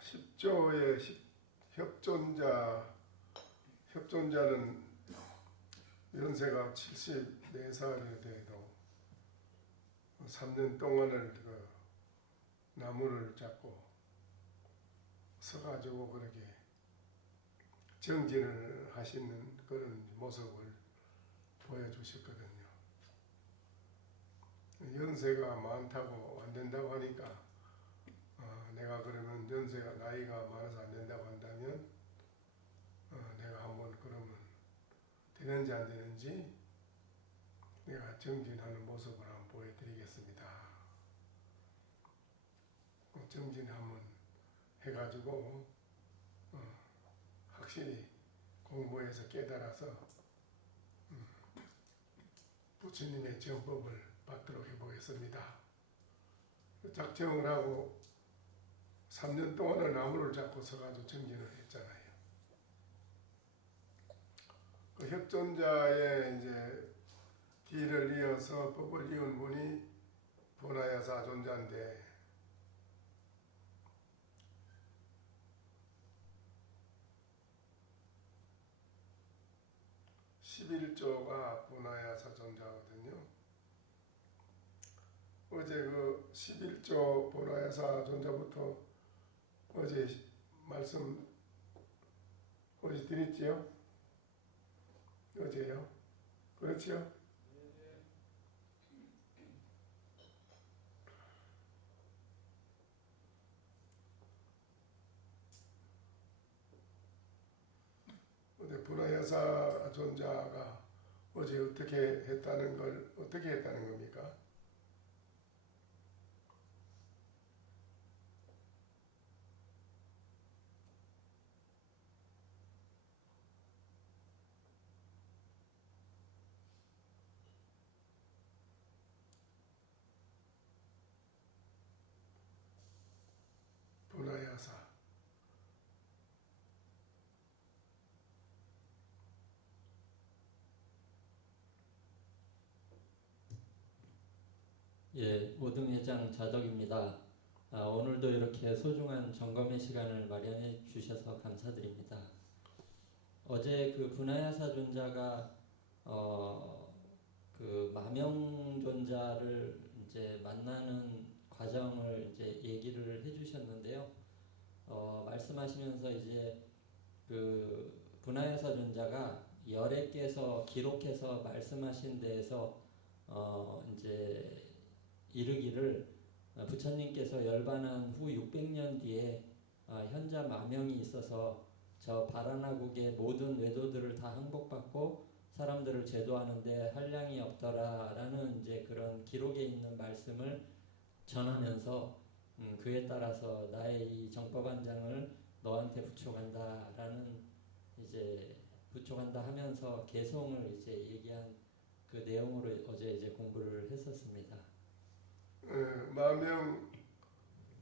10조의 협존자는 연세가 74살이 돼도 3년 동안을 그 나무를 잡고 서가지고 그렇게 정진을 하시는 그런 모습을 보여주셨거든요. 연세가 많다고 안 된다고 하니까 내가 그러면 연세가 나이가 많아서 안 된다고 한다면 내가 한번 그러면 되는지 안 되는지 내가 정진하는 모습을 한번 보여드리겠습니다. 정진 한번 해가지고 확실히 공부해서 깨달아서 부처님의 정법을 받도록 해보겠습니다. 작정을 하고 3년 동안은 나무를 잡고 서가지고 정진을 했잖아요. 그 협존자의 이제 뒤를 이어서 법을 이은 분이 분하야사 존자인데, (11조가) 분하야사 존자거든요. 어제 그 11조 분하야사 존자부터 어제 말씀 어제 드렸지요? 어제요? 그렇지요? 어제 분하야사 존자가 어제 어떻게 했다는 겁니까? 분하야사 예, 오등회장 자덕입니다. 오늘도 이렇게 소중한 점검의 시간을 마련해 주셔서 감사드립니다. 어제 그 분하야사 존자가 그 마명존자를 이제 만나는 과정을 이제 얘기를 해주셨는데요. 말씀하시면서 이제 그 분하야사 존자가 열애께서 기록해서 말씀하신 데에서 이제 이르기를 부처님께서 열반한 후 600년 뒤에 현자 마명이 있어서 저 바라나국의 모든 외도들을 다 항복받고 사람들을 제도하는데 한량이 없더라라는 이제 그런 기록에 있는 말씀을 전하면서 그에 따라서 나의 이 정법안장을 너한테 부촉한다라는 이제 부촉한다 하면서 개송을 이제 얘기한 그 내용으로 어제 이제 공부를 했었습니다. 마명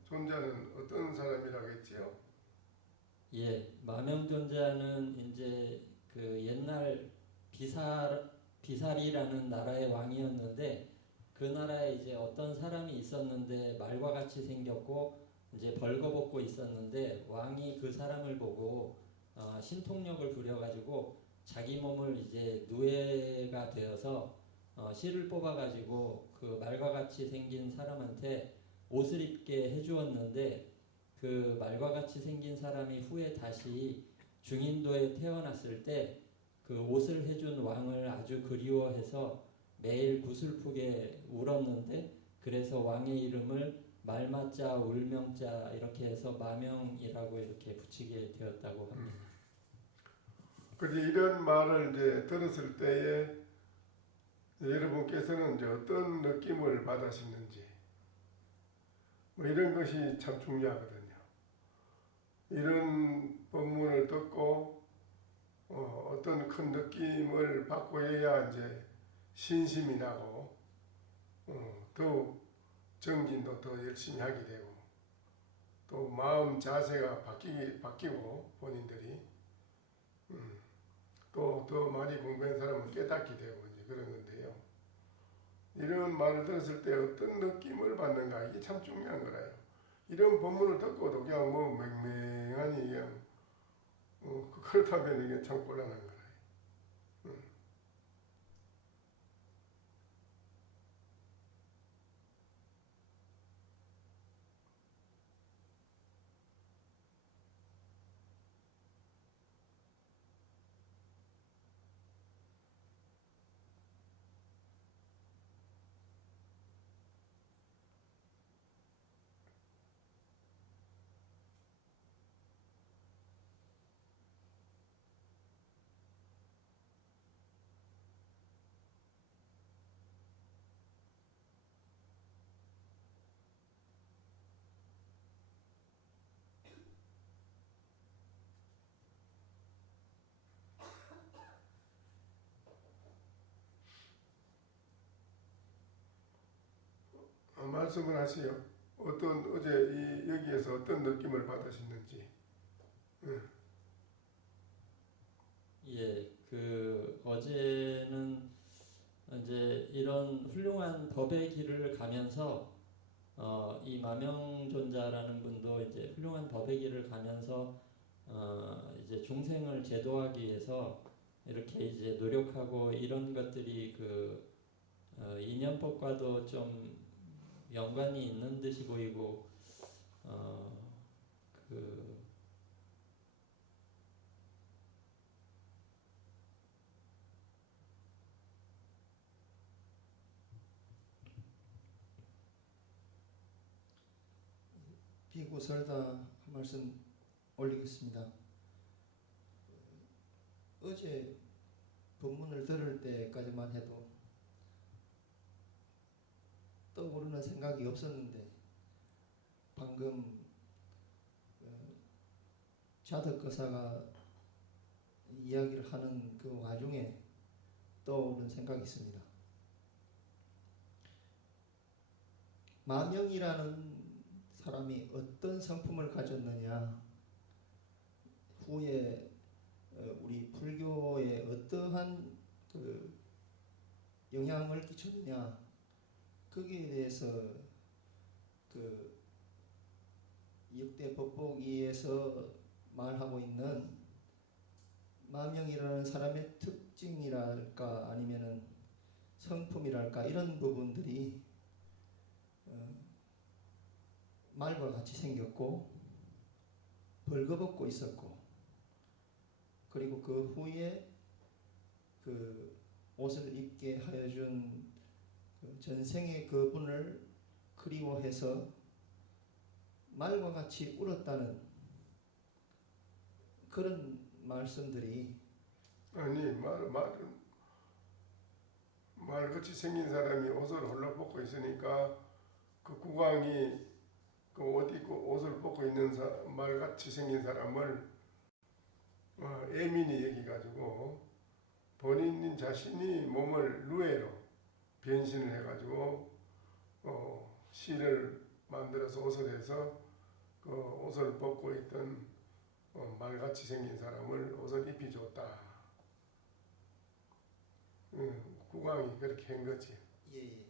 존자는 어떤 사람이라고 했지요? 예, 마명존자는 이제 그 옛날 비사리라는 나라의 왕이었는데 그 나라에 이제 어떤 사람이 있었는데 말과 같이 생겼고 이제 벌거벗고 있었는데 왕이 그 사람을 보고 신통력을 부려가지고 자기 몸을 이제 누에가 되어서 실을 뽑아가지고 그 말과 같이 생긴 사람한테 옷을 입게 해주었는데 그 말과 같이 생긴 사람이 후에 다시 중인도에 태어났을 때 그 옷을 해준 왕을 아주 그리워해서 매일 구슬프게 울었는데 그래서 왕의 이름을 말마자 울명자 이렇게 해서 마명이라고 이렇게 붙이게 되었다고 합니다. 그런데 이런 말을 이제 들었을 때에 여러분께서는 이제 어떤 느낌을 받으시는지 뭐 이런 것이 참 중요하거든요. 이런 법문을 듣고 어떤 큰 느낌을 받고 해야 이제 신심이 나고 더욱 정진도 더 열심히 하게 되고 또 마음 자세가 바뀌고 본인들이 또 더 많이 공부한 사람은 깨닫게 되고 이제 그런 건데요. 이런 말을 들었을 때 어떤 느낌을 받는가 이게 참 중요한 거라요. 이런 법문을 듣고도 그냥 뭐 맹맹하니 그냥 그렇다면 이게 참 곤란한 거라. 말씀을 하시오. 어제 여기에서 어떤 느낌을 받으셨는지. 예, 그 어제는 이제 이런 훌륭한 법의 길을 가면서 이 마명존자라는 분도 이제 훌륭한 법의 길을 가면서 이제 중생을 제도하기 위해서 이렇게 이제 노력하고 이런 것들이 그 인연법과도 좀 연관이 있는 듯이 보이고 그 비구설다 한 말씀 올리겠습니다. 어제 본문을 들을 때까지만 해도 떠오르는 생각이 없었는데 방금 자덕거사가 이야기를 하는 그 와중에 떠오른 생각이 있습니다. 마명이라는 사람이 어떤 성품을 가졌느냐, 후에 우리 불교에 어떠한 그 영향을 끼쳤느냐, 거기에 대해서 그 역대 법보기에서 말하고 있는 마명이라는 사람의 특징이랄까 아니면은 성품이랄까 이런 부분들이 말과 같이 생겼고 벌거벗고 있었고, 그리고 그 후에 그 옷을 입게 하여준 그 전생의 그분을 그리워해서 말과 같이 울었다는 그런 말씀들이. 아니 말같이 생긴 사람이 옷을 홀로 벗고 있으니까 그 국왕이 그 옷 입고 옷을 벗고 있는 말같이 생긴 사람을 애민히 여기가지고 본인 자신이 몸을 누에로 변신을 해가지고 실을 만들어서 옷을 해서 그 옷을 벗고 있던 말같이 생긴 사람을 옷을 입혀줬다. 국왕이 그렇게 한 거지. 예.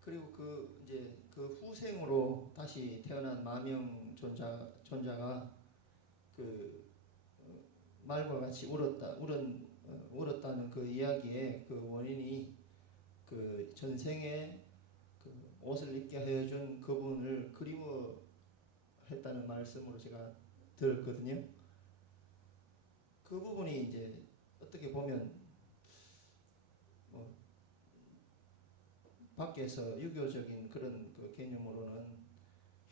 그리고 그 이제 그 후생으로 다시 태어난 마명 존자가 그 말과 같이 울었다는 그 이야기의 그 원인이 그 전생에 그 옷을 입게 하여준 그분을 그리워했다는 말씀으로 제가 들었거든요. 그 부분이 이제 어떻게 보면 밖에서 유교적인 그런 그 개념으로는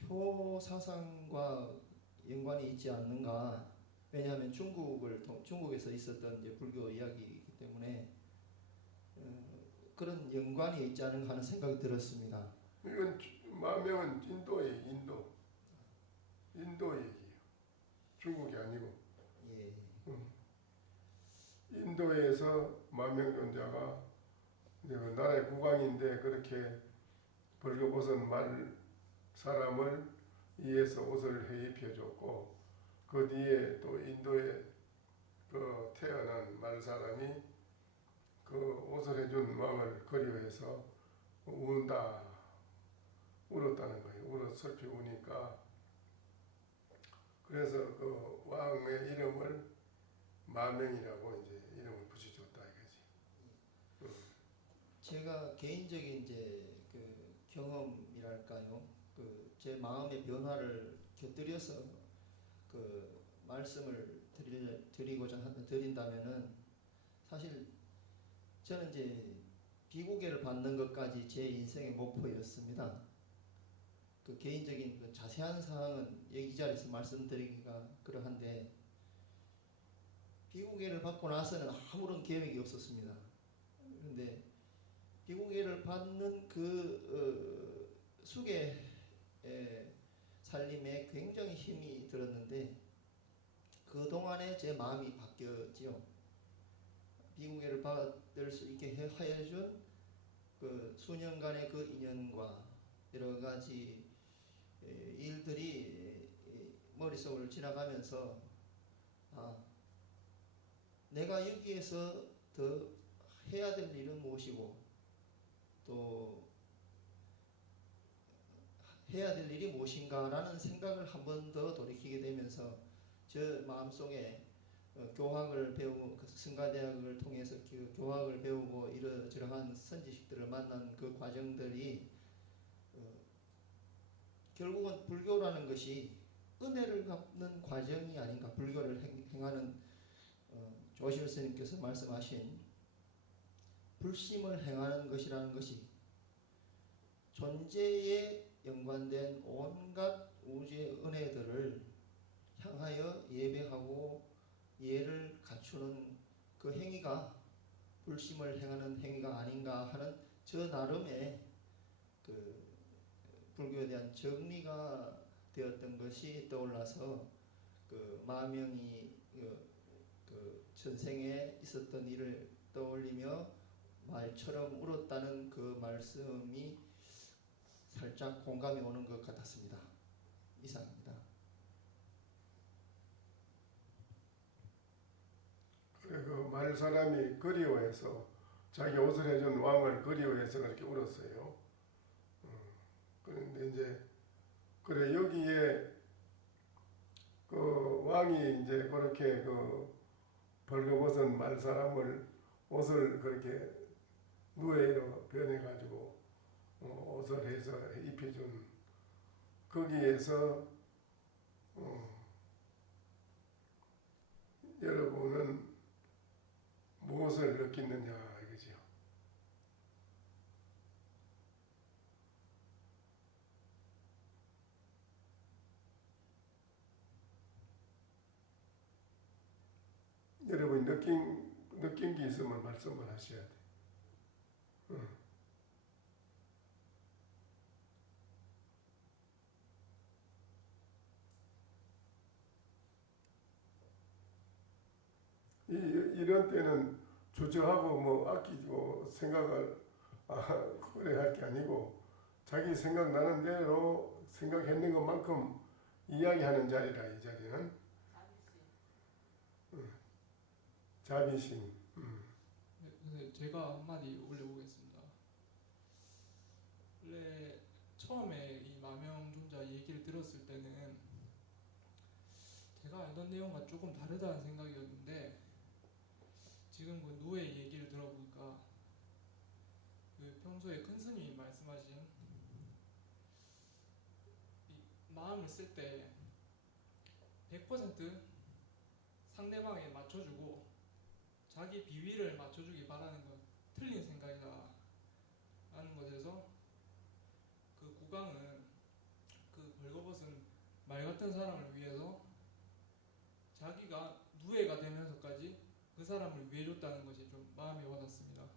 효 사상과 연관이 있지 않는가. 왜냐하면 중국에서 있었던 이제 불교 이야기이기 때문에 그런 연관이 있지 않은가 하는 생각이 들었습니다. 이건 마명은 인도 얘기예요. 중국이 아니고. 예. 인도에서 마명존자가 나라의 국왕인데 그렇게 벌거벗은 말 사람을 위해서 옷을 해 입혀줬고, 그 뒤에 또 인도에 그 태어난 말 사람이 그 옷을 해준 왕을 그리워해서 운다. 울었다는 거예요. 슬피 우니까 그래서 그 왕의 이름을 마명이라고 이제 이름을 붙여줬다 이거지. 제가 개인적인 이제 그 경험이랄까요, 그 제 마음의 변화를 곁들여서 그 말씀을 드린다면은 사실 저는 이제 비구계를 받는 것까지 제 인생의 목표였습니다. 그 개인적인 그 자세한 사항은 이 자리에서 말씀드리기가 그러한데 비구계를 받고 나서는 아무런 계획이 없었습니다. 그런데 비구계를 받는 그 수계 살림에 굉장히 힘이 들었는데 그 동안에 제 마음이 바뀌었지요. 비구계를 받을 수 있게 하여준 그 수년간의 그 인연과 여러 가지 일들이 머릿속을 지나가면서 내가 여기에서 더 해야 될 일은 무엇이고 또 해야 될 일이 무엇인가라는 생각을 한 번 더 돌이키게 되면서 저 마음속에 교학을 배우고 성가대학을 통해서 교학을 배우고 이러저러한 선지식들을 만난 그 과정들이 결국은 불교라는 것이 은혜를 갚는 과정이 아닌가. 불교를 행하는 조실 스님께서 말씀하신 불심을 행하는 것이라는 것이 존재에 연관된 온갖 우주의 은혜들을 향하여 예배하고 예를 갖추는 그 행위가 불심을 행하는 행위가 아닌가 하는 저 나름의 그 불교에 대한 정리가 되었던 것이 떠올라서 그 마명이 그 전생에 있었던 일을 떠올리며 말처럼 울었다는 그 말씀이 살짝 공감이 오는 것 같았습니다. 이상입니다. 그래 그 말 사람이 그리워해서 자기 옷을 해준 왕을 그리워해서 그렇게 울었어요. 그런데 이제 그래 여기에 그 왕이 이제 그렇게 그 벌거벗은 말 사람을 옷을 그렇게 누에로 변해가지고 옷을 해서 입혀준 거기에서 여러분은 무엇을 느끼느냐 이거지요. 여러분이 느낀 게 있으면 말씀을 하셔야 돼. 이런 때는 주저하고 뭐 아끼고 생각을 그래 할 게 아니고 자기 생각나는 대로 생각했는 것만큼 이야기하는 자리라 이 자리는 자비심. 네, 제가 한마디 올려보겠습니다. 원래 처음에 이 마명존자 얘기를 들었을 때는 제가 알던 내용과 조금 다르다는 생각이었는데 지금 그 누의 얘기를 들어보니까 그 평소에 큰 스님이 말씀하신 이 마음을 쓸 때 100% 상대방에 맞춰주고 자기 비위를 맞춰주기 바라는 건 틀린 생각이다 라는 것에서 그 국왕은 그 벌거벗은 말 같은 사람을 위해서 자기가 누에가 되면서까지 그 사람을 위해줬다는 것이 좀 마음에 와닿습니다.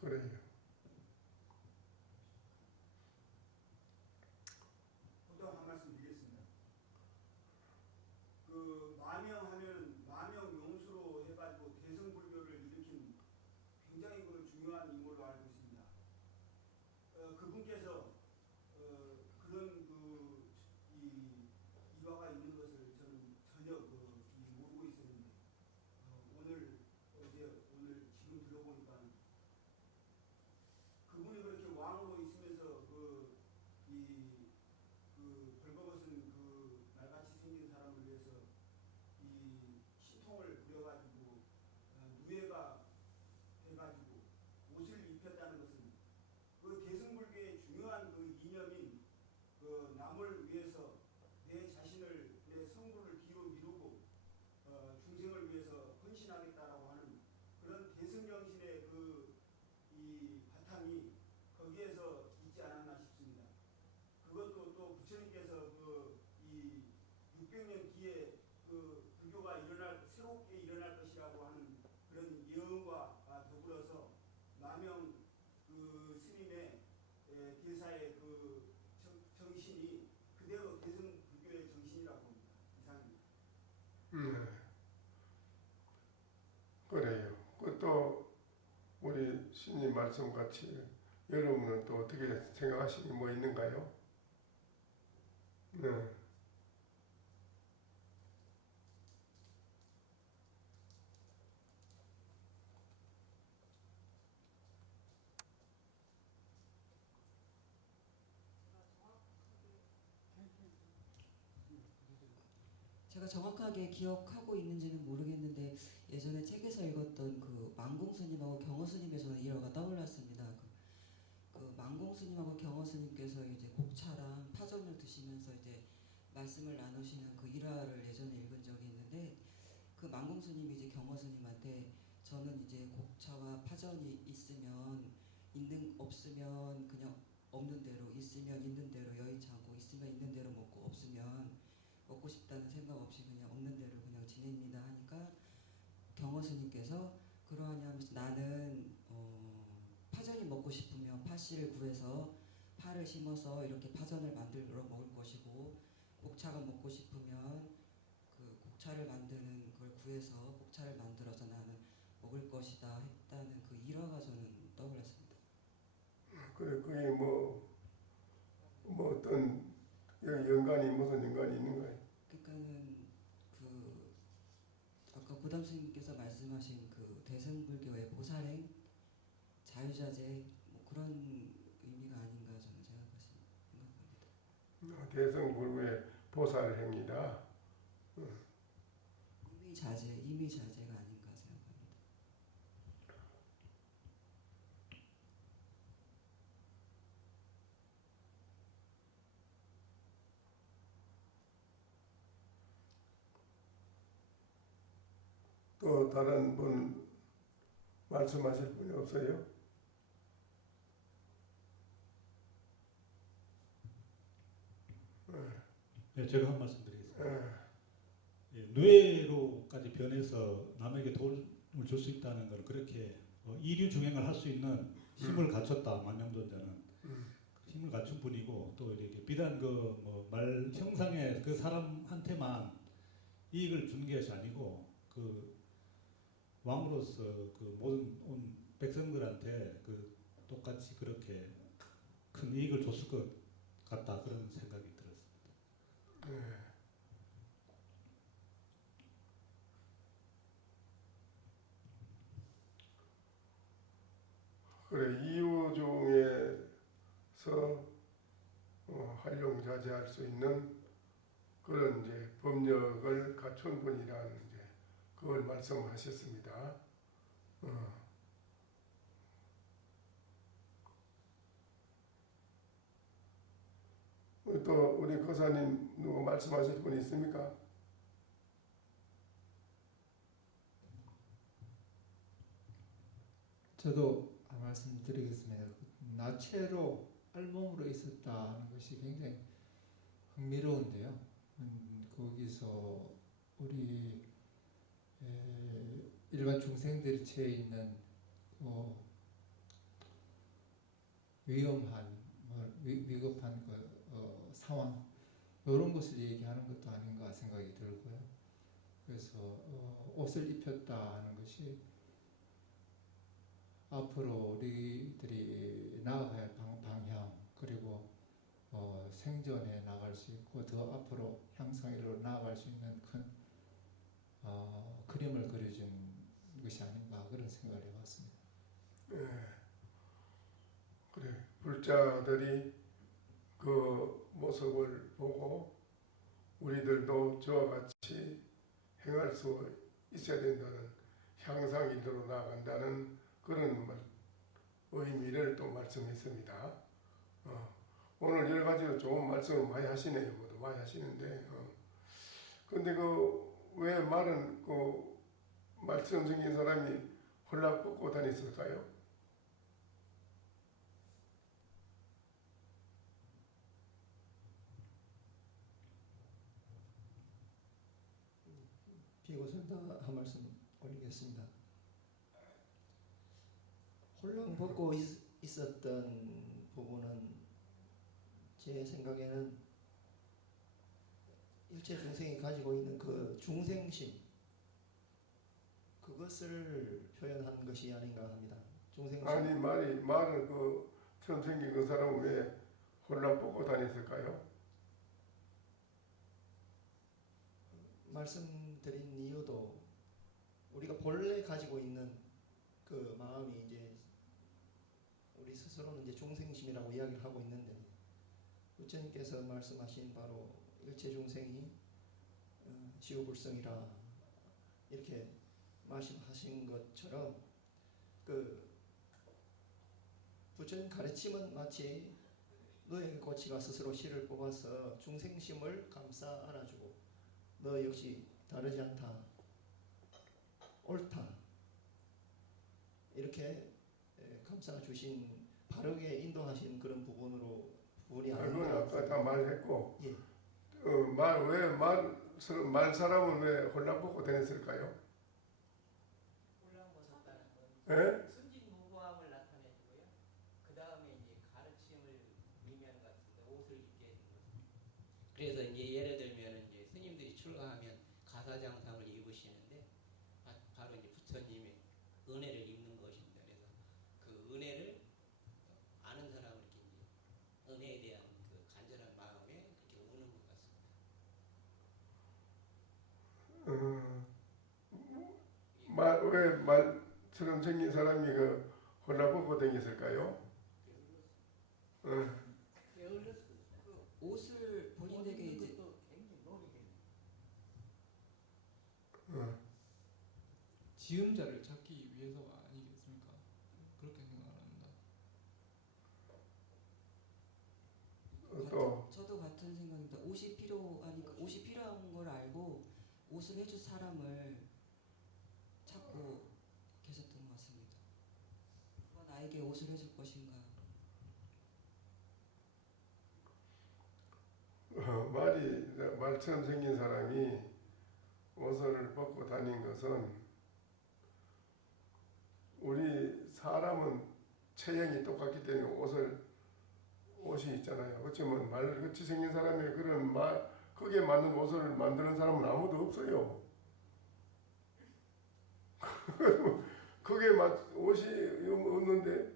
그래요. 또 한 말씀 드리겠습니다. 그 마명하면 마명 용수로 해가지고 대성불교를 일으킨 굉장히 그 중요한 인물로 알고 있습니다. 그분께서 그런 그 이화가 있는 것을 저는 전혀 모르고 있었는데 오늘 지금 들어보니까 신님 말씀 같이 여러분은 또 어떻게 생각하시는 게 뭐 있는가요? 네. 제가 정확하게 기억하고 있는지는 모르겠는데 예전에 책에서 읽었던 그 망공스님하고 경호스님의 저는 일화가 떠올랐습니다. 그 망공스님하고 경호스님께서 이제 곡차랑 파전을 드시면서 이제 말씀을 나누시는 그 일화를 예전에 읽은 적이 있는데 그 망공스님이 이제 경호스님한테 저는 이제 곡차와 파전이 있으면 있는 없으면 그냥 없는 대로 있으면 있는 대로 여의치 않고 있으면 있는 대로 먹고 없으면 먹고 싶다는 생각 없이 그냥 없는 대로 그냥 지냅니다 하니까 경호스님께서 그러하냐면서 나는 파전이 먹고 싶으면 파씨를 구해서 파를 심어서 이렇게 파전을 만들어 먹을 것이고 곡차가 먹고 싶으면 그 곡차를 만드는 걸 구해서 곡차를 만들어서 나는 먹을 것이다 했다는 그 일화가 저는 떠올랐습니다. 그래 그게 뭐 어떤 연관이 무슨 연관이 있는가요? 그러니까는 그 아까 고담 스님께서 말씀하신 그 대승불교의 보살행, 자유자재 뭐 그런 의미가 아닌가 저는 생각합니다. 대승불구의 보살행위다. 이미자재가 아닌가 생각합니다. 또 다른 분 말씀하실 분이 없어요? 네, 제가 한 말씀 드리겠습니다. 예. 예, 누에로까지 변해서 남에게 도움을 줄 수 있다는 걸 그렇게 이류 중행을 할 수 있는 힘을 갖췄다. 만명존자는 힘을 갖춘 분이고 또 이렇게 비단 그 뭐 말 형상의 그 사람한테만 이익을 주는 것이 아니고 그 왕으로서 그 모든 온 백성들한테 그 똑같이 그렇게 큰 이익을 줬을 것 같다 그런 생각이 들었습니다. 예. 그래 이유 중에서 활용자재할 수 있는 그런 이제 법력을 갖춘 분이라는 이제 그걸 말씀하셨습니다. 또 우리 거사님 누구 말씀하실 분 있습니까? 저도 말씀드리겠습니다. 나체로 알몸으로 있었다는 것이 굉장히 흥미로운데요. 거기서 우리 일반 중생들이 처해 있는 위험한 위급한 상황 이런 것을 얘기하는 것도 아닌가 생각이 들고요. 그래서 옷을 입혔다 하는 것이 앞으로 우리들이 나아갈 방향 그리고 생존해 나갈 수 있고 더 앞으로 향상으로 나아갈 수 있는 큰 그림을 그려준 것이 아닌가 그런 생각을 해봤습니다. 예. 그래 불자들이 그 모습을 보고 우리들도 저와 같이 행할 수 있어야 된다는 향상일로 나아간다는 그런 의미를 또 말씀했습니다. 오늘 여러 가지로 좋은 말씀을 많이 하시네요. 모두 많이 하시는데 근데 그 왜 말은 그 말씀 생긴 사람이 홀락 벗고 다녔을까요? 비고선다 한 말씀 올리겠습니다. 홀랑 벗고 있었던 부분은 제 생각에는 일체 중생이 가지고 있는 그 중생심 그것을 표현한 것이 아닌가 합니다. 중생심. 아니 말은 그 처음 생긴 그 사람은 왜 홀랑 뽑고 다녔을까요? 말씀드린 이유도 우리가 본래 가지고 있는 그 마음이 이제 우리 스스로는 이제 중생심이라고 이야기를 하고 있는데 부처님께서 말씀하신 바로 일체 중생이 지우불성이라 이렇게 말씀하신 것처럼 그 부처님 가르침은 마치 너의 고치가 스스로 실을 뽑아서 중생심을 감싸 안아주고 너 역시 다르지 않다, 옳다 이렇게 감싸 주신 바르게 인도하신 그런 부분이 그건 아닌가. 아까 다 말했고 예. 말 사람은 왜 홀랑 뽑고 다녔을까요? 혼란벗었다는 건 예? 순진무구함을 나타내고요. 그 다음에 이제 가르침을 의미하는 것 같습니다. 옷을 입게 해준 것은. 그래서 이제 예를 들면 이제 스님들이 출가하면 가사장상을 입으시는데 바로 이제 부처님의 은혜를 입는 것입니다. 그래서 그 은혜를 아는 사람은 이렇게 이제 은혜에 대한 그 간절한 마음에 이렇게 우는 것 같습니다. 왜 말처럼 생긴 사람이 그 홀랑 뽑고 다녔을까요? 그 옷을 본인에게 이제 지음자를 찾기 위해서가 아니겠습니까? 그렇게 생각합니다. 또 저도 같은 생각입니다. 옷이 필요한 걸 알고 옷을 해줄 사람을 찾고 계셨던 것 같습니다. 누가 나에게 옷을 해줄 것인가. 말처럼 생긴 사람이 옷을 벗고 다닌 것은 우리 사람은 체형이 똑같기 때문에 옷이 있잖아요. 어쩌면 말같이 생긴 사람이 거기에 맞는 옷을 만드는 사람은 아무도 없어요. 그게 옷이 없는데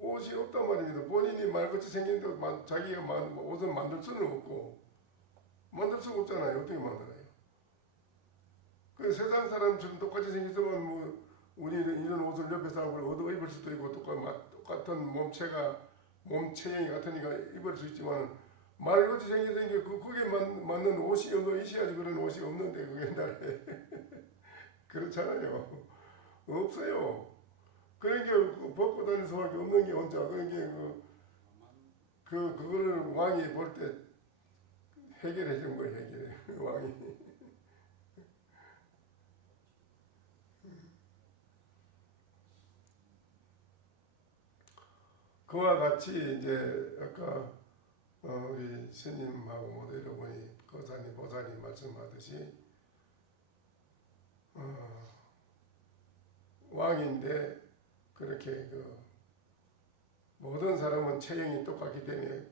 옷이 없단 말입니다. 본인이 말같이 생긴데 자기가 옷을 만들 수는 없고 만들 수가 없잖아요. 어떻게 만들어요? 그 세상 사람처럼 똑같이 생겼으면 뭐 우리 이런 옷을 옆에 사람을 얻어 입을 수도 있고 똑같은 몸 체형이 같으니까 입을 수 있지만 말같이 생긴 게 그게 맞는 옷이 있어야지. 그런 옷이 없는데 그게 옛날에 그렇잖아요. 없어요. 그런 게 벗고 다닐 수밖에 없는 게 혼자. 그런 게 그거를 왕이 볼 때 해결해 준 거예요. 해결해 왕이. 그와 같이 이제 아까 우리 스님하고 모두 여러분이 거사님 보사님 말씀하듯이 왕인데 그렇게 모든 사람은 체형이 똑같기 때문에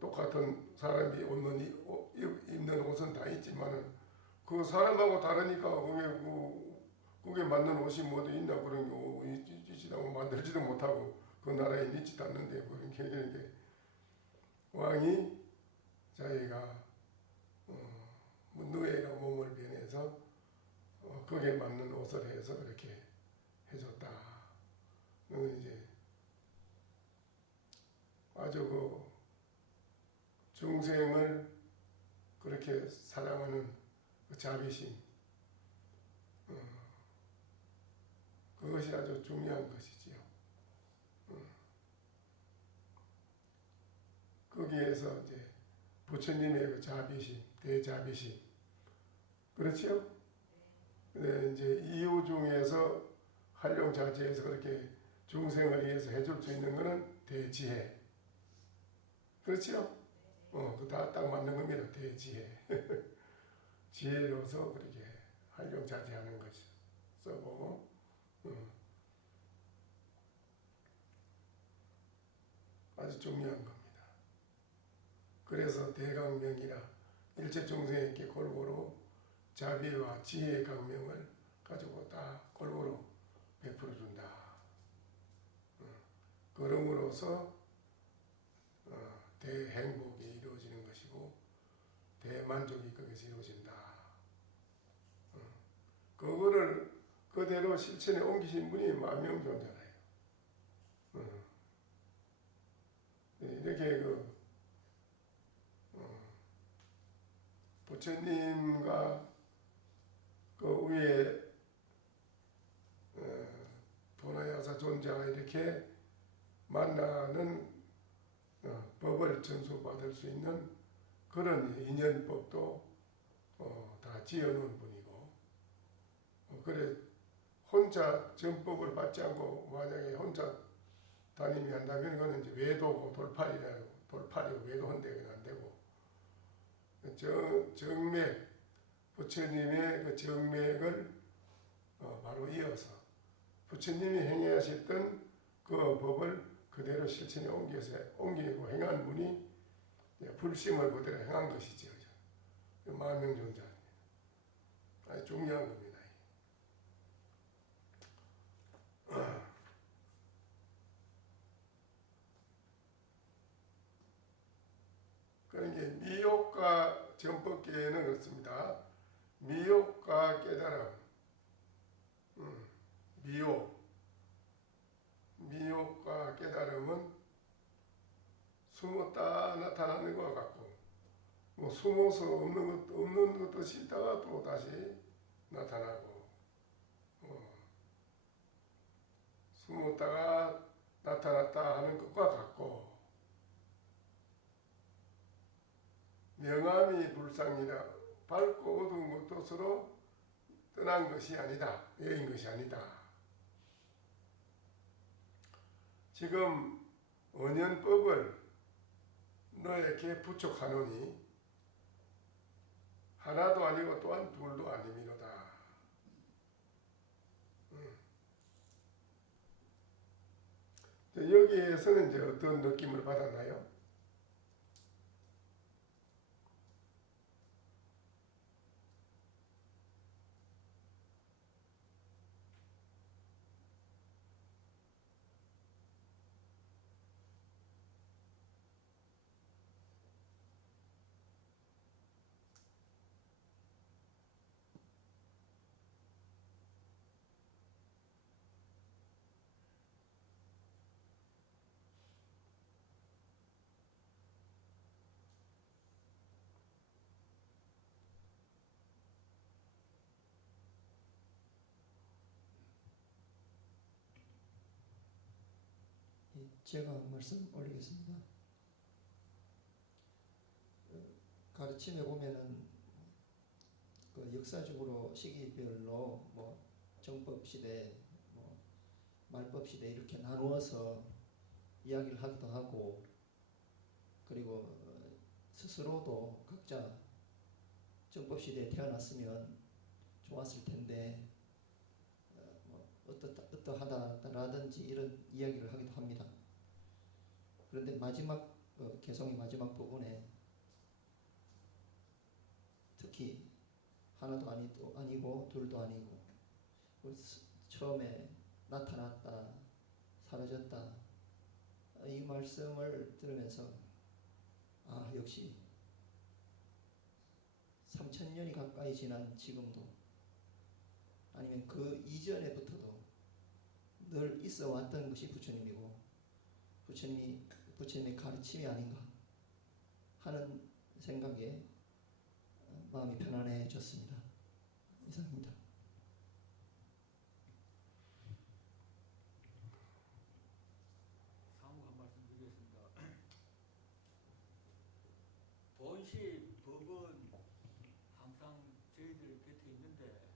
똑같은 사람이 입는 옷은 다 있지만은 그 사람하고 다르니까 그게 맞는 옷이 모두 있나 그런 게 있지도 만들지도 못하고 그 나라에 있지도 않는데 그런 게 왕이 자기가 누에가 몸을 변해서 거기에 맞는 옷을 해서 그렇게 해줬다. 이제 아주 중생을 그렇게 사랑하는 그 자비심, 그것이 아주 중요한 것이지요. 거기에서 이제 부처님의 그 자비심, 대자비심, 그렇지요? 네, 이제 이유 중에서 활용자제에서 그렇게 중생을 위해서 해줄 수 있는 것은 대지혜. 그렇지요? 그 다 딱 맞는 겁니다. 대지혜. 지혜로서 그렇게 활용자제하는 것이 쓰고, 아주 중요한 겁니다. 그래서 대강명이라 일체 중생에게 골고루 자비와 지혜의 강명을 가지고 다 골고루 베풀어 준다. 그럼으로써 대행복이 이루어지는 것이고 대만족이 거기서 이루어진다. 그거를 그대로 실천에 옮기신 분이 만명존자라요. 이렇게 부처님과 그 위에 도나야사 존재가 이렇게 만나는 법을 전수받을 수 있는 그런 인연법도 다 지어놓은 분이고, 그래 혼자 전법을 받지 않고 만약에 혼자 담임이 한다면 그거는 이제 외도고 돌팔이고 외도헌대는 안 되고, 정맥 부처님의 그 정맥을 바로 이어서 부처님이 행하셨던 그 법을 그대로 실천에 옮기고 행한 분이 불심을 그대로 행한 것이죠. 만명존자입니다. 아주 중요한 겁니다. 그러니까 미욕과 전법계에는 그렇습니다. 미욕과 깨달음, 미욕과 깨달음은 숨었다 나타나는 것과 같고, 뭐 숨어서 없는 것도 있다가 또 다시 나타나고, 숨었다가 나타났다 하는 것과 같고, 명암이 불상이라 밝고 어두운 것도 서로 떠난 것이 아니다, 여인 것이 아니다. 지금 언연법을 너에게 부촉하노니 하나도 아니고 또한 둘도 아니미로다. 여기에서는 이제 어떤 느낌을 받았나요? 제가 말씀 올리겠습니다. 가르침에 보면은 그 역사적으로 시기별로 뭐 정법 시대, 뭐 말법 시대 이렇게 나누어서 이야기를 하기도 하고, 그리고 스스로도 각자 정법 시대에 태어났으면 좋았을 텐데 뭐 어떠하다라든지 이런 이야기를 하기도 합니다. 그런데 마지막 개성의 마지막 부분에 특히 하나도 아니고 둘도 아니고 처음에 나타났다 사라졌다, 이 말씀을 들으면서 역시 3000년이 가까이 지난 지금도, 아니면 그 이전에부터도 늘 있어 왔던 것이 부처님이고 부처님의 가르침이 아닌가 하는 생각에 마음이 편안해졌습니다. 이상입니다. 사무 한 말씀 드리겠습니다. 본시 법은 항상 저희들 곁에 있는데,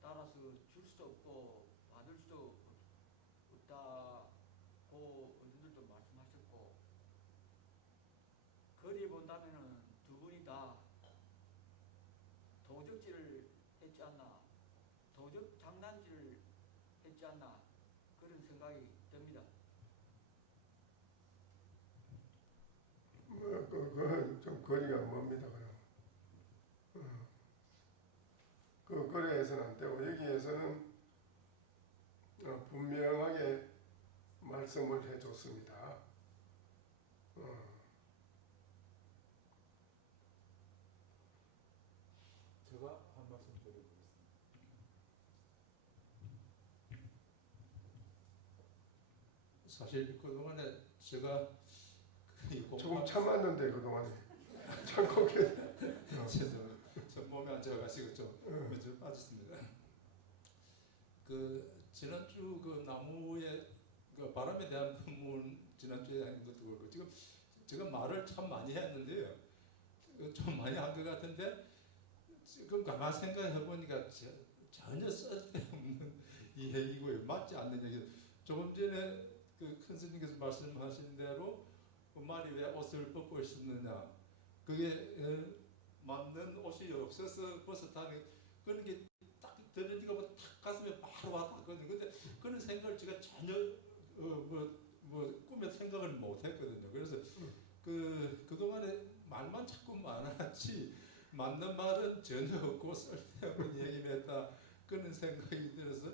따라서 줄 수도 없고 받을 수도 없다고 어른들도 말씀하셨고, 거리 본다면은 두 분이 다 도적질을 했지 않나, 도적 장난질을 했지 않나, 그런 생각이 듭니다. 그건 좀 거리가 멉니다. 그럼. 그 거리에서는 안 되고, 여기에서는 분명하게 말씀을 해줬습니다. 제가 한 말씀 드려보겠습니다. 사실 그동안에 제가 조금 참았는데 그동안에 참고 저 몸에 앉아가지고 좀 빠졌습니다. 그 지난주 그 나무의 그 바람에 대한 부분 지난주에 한 것도 그렇고 지금 제가 말을 참 많이 했는데요. 좀 많이 한 것 같은데 지금 가만 생각해 보니까 전혀 쓸데없는 이 얘기고요. 맞지 않는 얘기. 조금 전에 그 큰 스님께서 말씀하신 대로 말이 왜 옷을 벗고 있었느냐. 그게 맞는 옷이 없어서 벗었다는 그런 게 딱 들으니까 탁 가슴에 바로 와닿거든요. 근데 그런 생각을 제가 전혀 꿈에 생각을 못했거든요. 그래서 그동안에 말만 자꾸 많았지 맞는 말은 전혀 없고 쓸데없는 얘기를 했다. 그런 생각이 들어서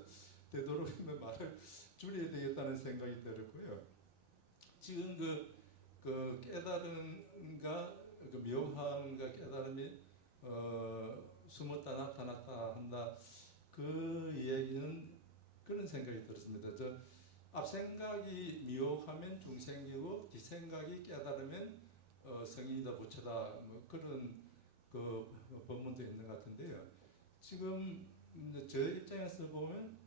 되도록이면 말을 줄여야 되겠다는 생각이 들었고요. 지금 그 깨달음과 그 묘함과 깨달음이 숨었다 나타났다 한다. 그 얘기는 그런 생각이 들었습니다. 저 앞생각이 미혹하면 중생이고 뒷생각이 깨달으면 성인이다 부처다 뭐 그런 그 법문도 있는 것 같은데요. 지금 저 입장에서 보면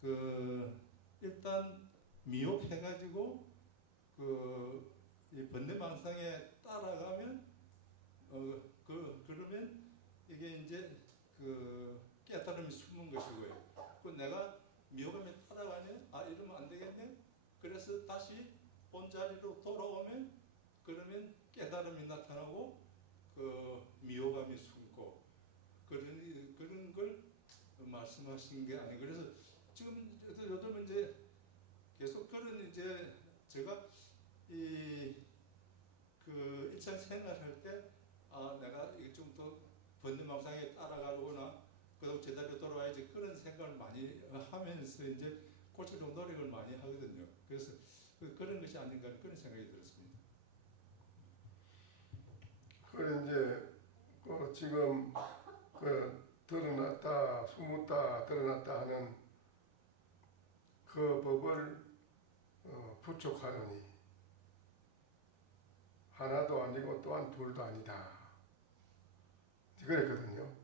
그 일단 미혹해가지고 이 번뇌망상에 따라가면 그러면 이게 이제 그 깨달음이 숨은 것이고요. 그 내가 미혹함에 따라가면 이러면 안 되겠네. 그래서 다시 본자리로 돌아오면 그러면 깨달음이 나타나고 그 미혹함이 숨고 그런 걸 말씀하신 게 아니고 그래서 지금 요즘 이제 계속 그런 이제 제가 그 일상생활할 때 내가 이게 좀 더 번뇌망상에 따라가거나 그다음 제자리로 돌아와야지 그런 생각을 많이 하면서 이제 고치려고 노력을 많이 하거든요. 그래서 그런 것이 아닌가 그런 생각이 들었습니다. 그래 이제 지금 드러났다 숨었다 드러났다 하는 그 법을 부족하느니 하나도 아니고 또한 둘도 아니다. 그랬거든요.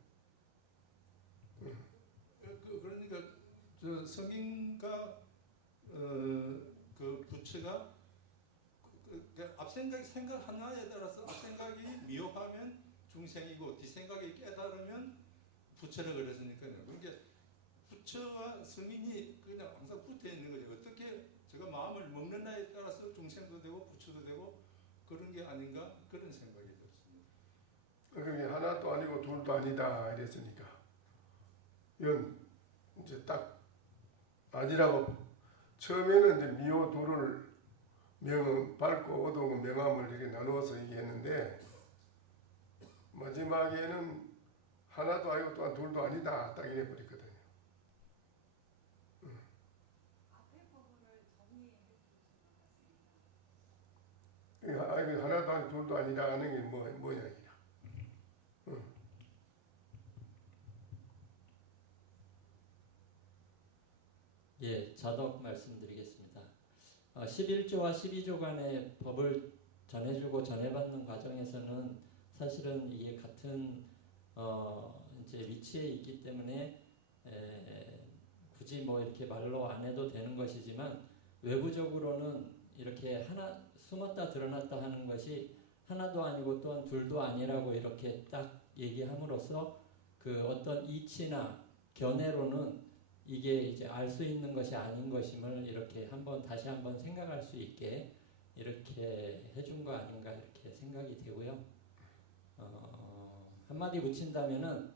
그러니까 저 성인과 그 부처가 앞생각이 생각 하나에 따라서 앞생각이 미혹하면 중생이고 뒷생각이 깨달으면 부처라 그랬으니까요. 그러니까 부처와 성인이 그냥 항상 붙어 있는 거죠. 어떻게 제가 마음을 먹느냐에 따라서 중생도 되고 부처도 되고 그런 게 아닌가 그런 생각이 들었습니다. 그게 하나도 아니고 둘도 아니다 이랬으니까 이건 이제 딱 아니라고 처음에는 이제 미호 둘을 밝고 어두운 명암을 이렇게 나누어서 얘기했는데 마지막에는 하나도 아니고 또한 둘도 아니다 딱 이래 버렸거든요. 앞에 부분을 정리해 주시면 하나도 아니고 둘도 아니다 하는 게 뭐냐 이게. 예, 자덕 말씀드리겠습니다. 11조와 12조 간의 법을 전해주고 전해받는 과정에서는 사실은 이게 같은 이제 위치에 있기 때문에 굳이 뭐 이렇게 말로 안 해도 되는 것이지만 외부적으로는 이렇게 하나 숨었다 드러났다 하는 것이 하나도 아니고 또한 둘도 아니라고 이렇게 딱 얘기함으로써 그 어떤 이치나 견해로는 이게 이제 알 수 있는 것이 아닌 것임을 이렇게 다시 한번 생각할 수 있게 이렇게 해준 거 아닌가 이렇게 생각이 되고요. 한마디 붙인다면은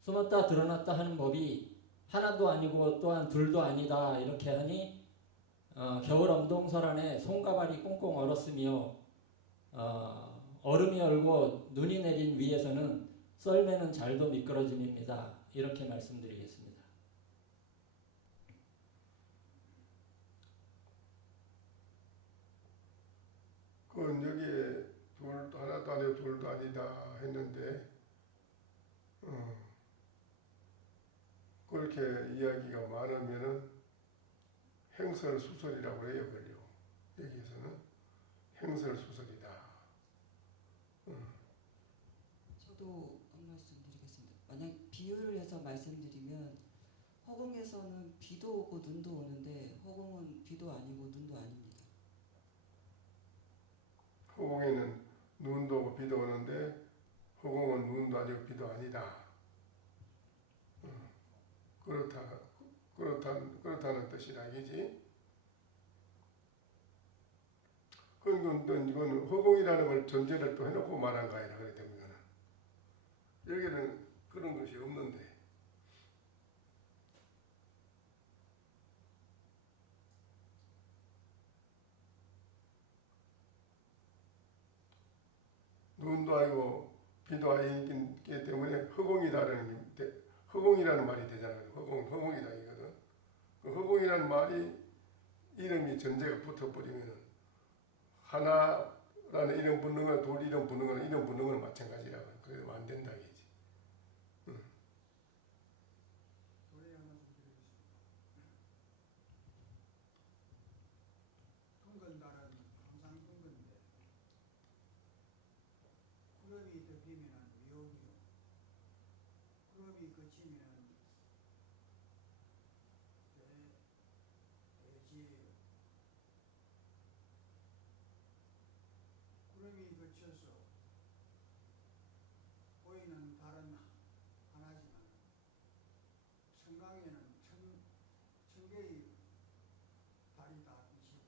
숨었다 드러났다 하는 법이 하나도 아니고 또한 둘도 아니다 이렇게 하니 겨울 엄동설 안에 손가발이 꽁꽁 얼었으며 얼음이 얼고 눈이 내린 위에서는 썰매는 잘도 미끄러짐입니다. 이렇게 말씀드리겠습니다. 그건 여기에 하나도 아니고 둘도 아니다 했는데 그렇게 이야기가 많으면은 행설수설이라고 해요. 그걸요. 여기에서는 행설수설이다. 저도 한 말씀 드리겠습니다. 만약 비유를 해서 말씀드리면 허공에서는 비도 오고 눈도 오는데 허공은 비도 아니고 눈도 아닙니다. 허공에는 눈도 오고 비도 오는데 허공은 눈도 아니고 비도 아니다. 그렇다는 뜻이라 이거지. 그러니까 이거는 허공이라는 걸 전제를 또 해놓고 말한 거 아니라 그래 때문에 여기는 그런 것이 없는데. 눈도 아니고 비도 아니기 때문에 허공이라는 말이 되잖아요. 허공이다 이거든. 그 허공이라는 말이 이름이 전제가 붙어버리면 하나라는 이름 붙는 거나 둘 이름 붙는 거나 이름 붙는 거는 마찬가지라고. 그래서 안 된다 이지. 노래 하나 좀 드리겠습니다. 둥근다란 항상 둥근데 구름이 덮이면 위험이요. 구름이 그치면 대지예요. 구름이 그쳐서 보이는 달은 하나지만 청강에는 천 개의 달이 다 비치고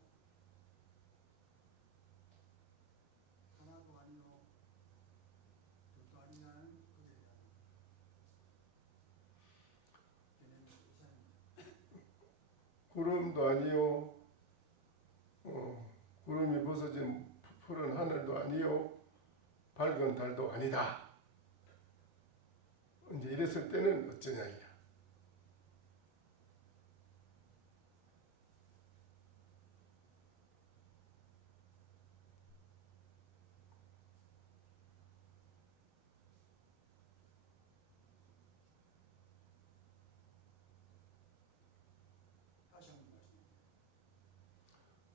하나도 아니요 둘도 아니냐는 그에 대한 개념이 이상입니다. 구름도 아니요. 구름이 벗어진 푸른 하늘도 아니요. 밝은 달도 아니다. 이제 이랬을 때는 어쩌냐 이야. 다시 한번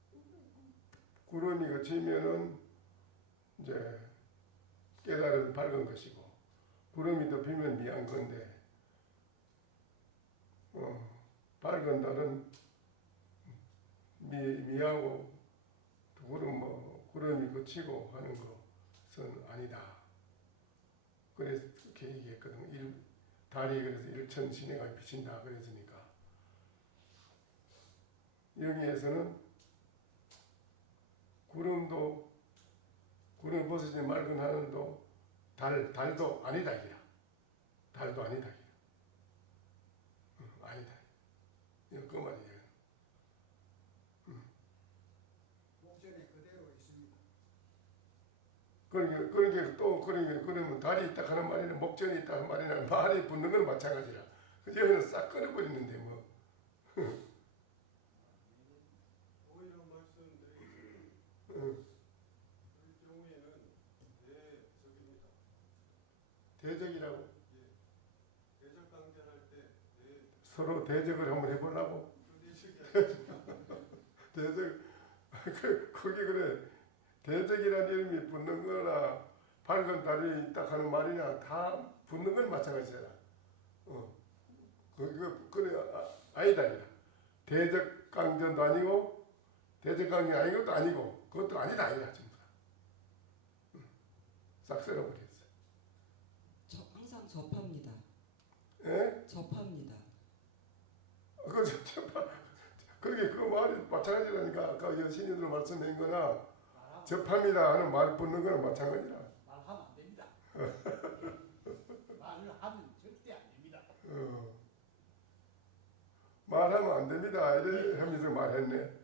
말씀드립니다. 구름이 그치면은 이제 깨달은 밝은 것이고 구름이 덮이면 미한 건데 밝은 달은 미하고 구름이 그치고 하는 것은 아니다. 그래서 그렇게 얘기했거든. 달이 그래서 일천신해가 비친다 그랬으니까 여기에서는 구름 벗어진 맑은 하늘도 달도 아니다 이라. 달도 아니다 이라. 아니다. 이거 그 말이에요. 목전에 그대로 있습니다. 그러면 달이 있다 하는 말이나 목전이 있다 하는 말이나 말이 붙는 건 마찬가지라. 여기는 싹 끊어버리는데 뭐. 오히려 말씀드리겠습니다. 이 경우에는 대적입니다. 대적이라고? 예. 대적 강전할 때 서로 대적을 한번 해보려고? 대적, 거기 그래. 대적이라는 이름이 붙는 거나 밝은 달이 있다 하는 말이나 다 붙는 건 마찬가지잖아. 아니다. 대적 강전도 아니고 대적 강전이 아닌 것도 아니고 그것도 아니다. 전부 다. 싹 쓸어버렸어. 항상 접합니다. 예? 접합니다. 그러게 그 말이 마찬가지라니까. 아까 신인들 말씀한 거나 접합니다 하는 말 붙는 거는 마찬가지라. 말하면 안 됩니다. 말을 하면 절대 안 됩니다. 말하면 안 됩니다. 이래 하면서 말했네.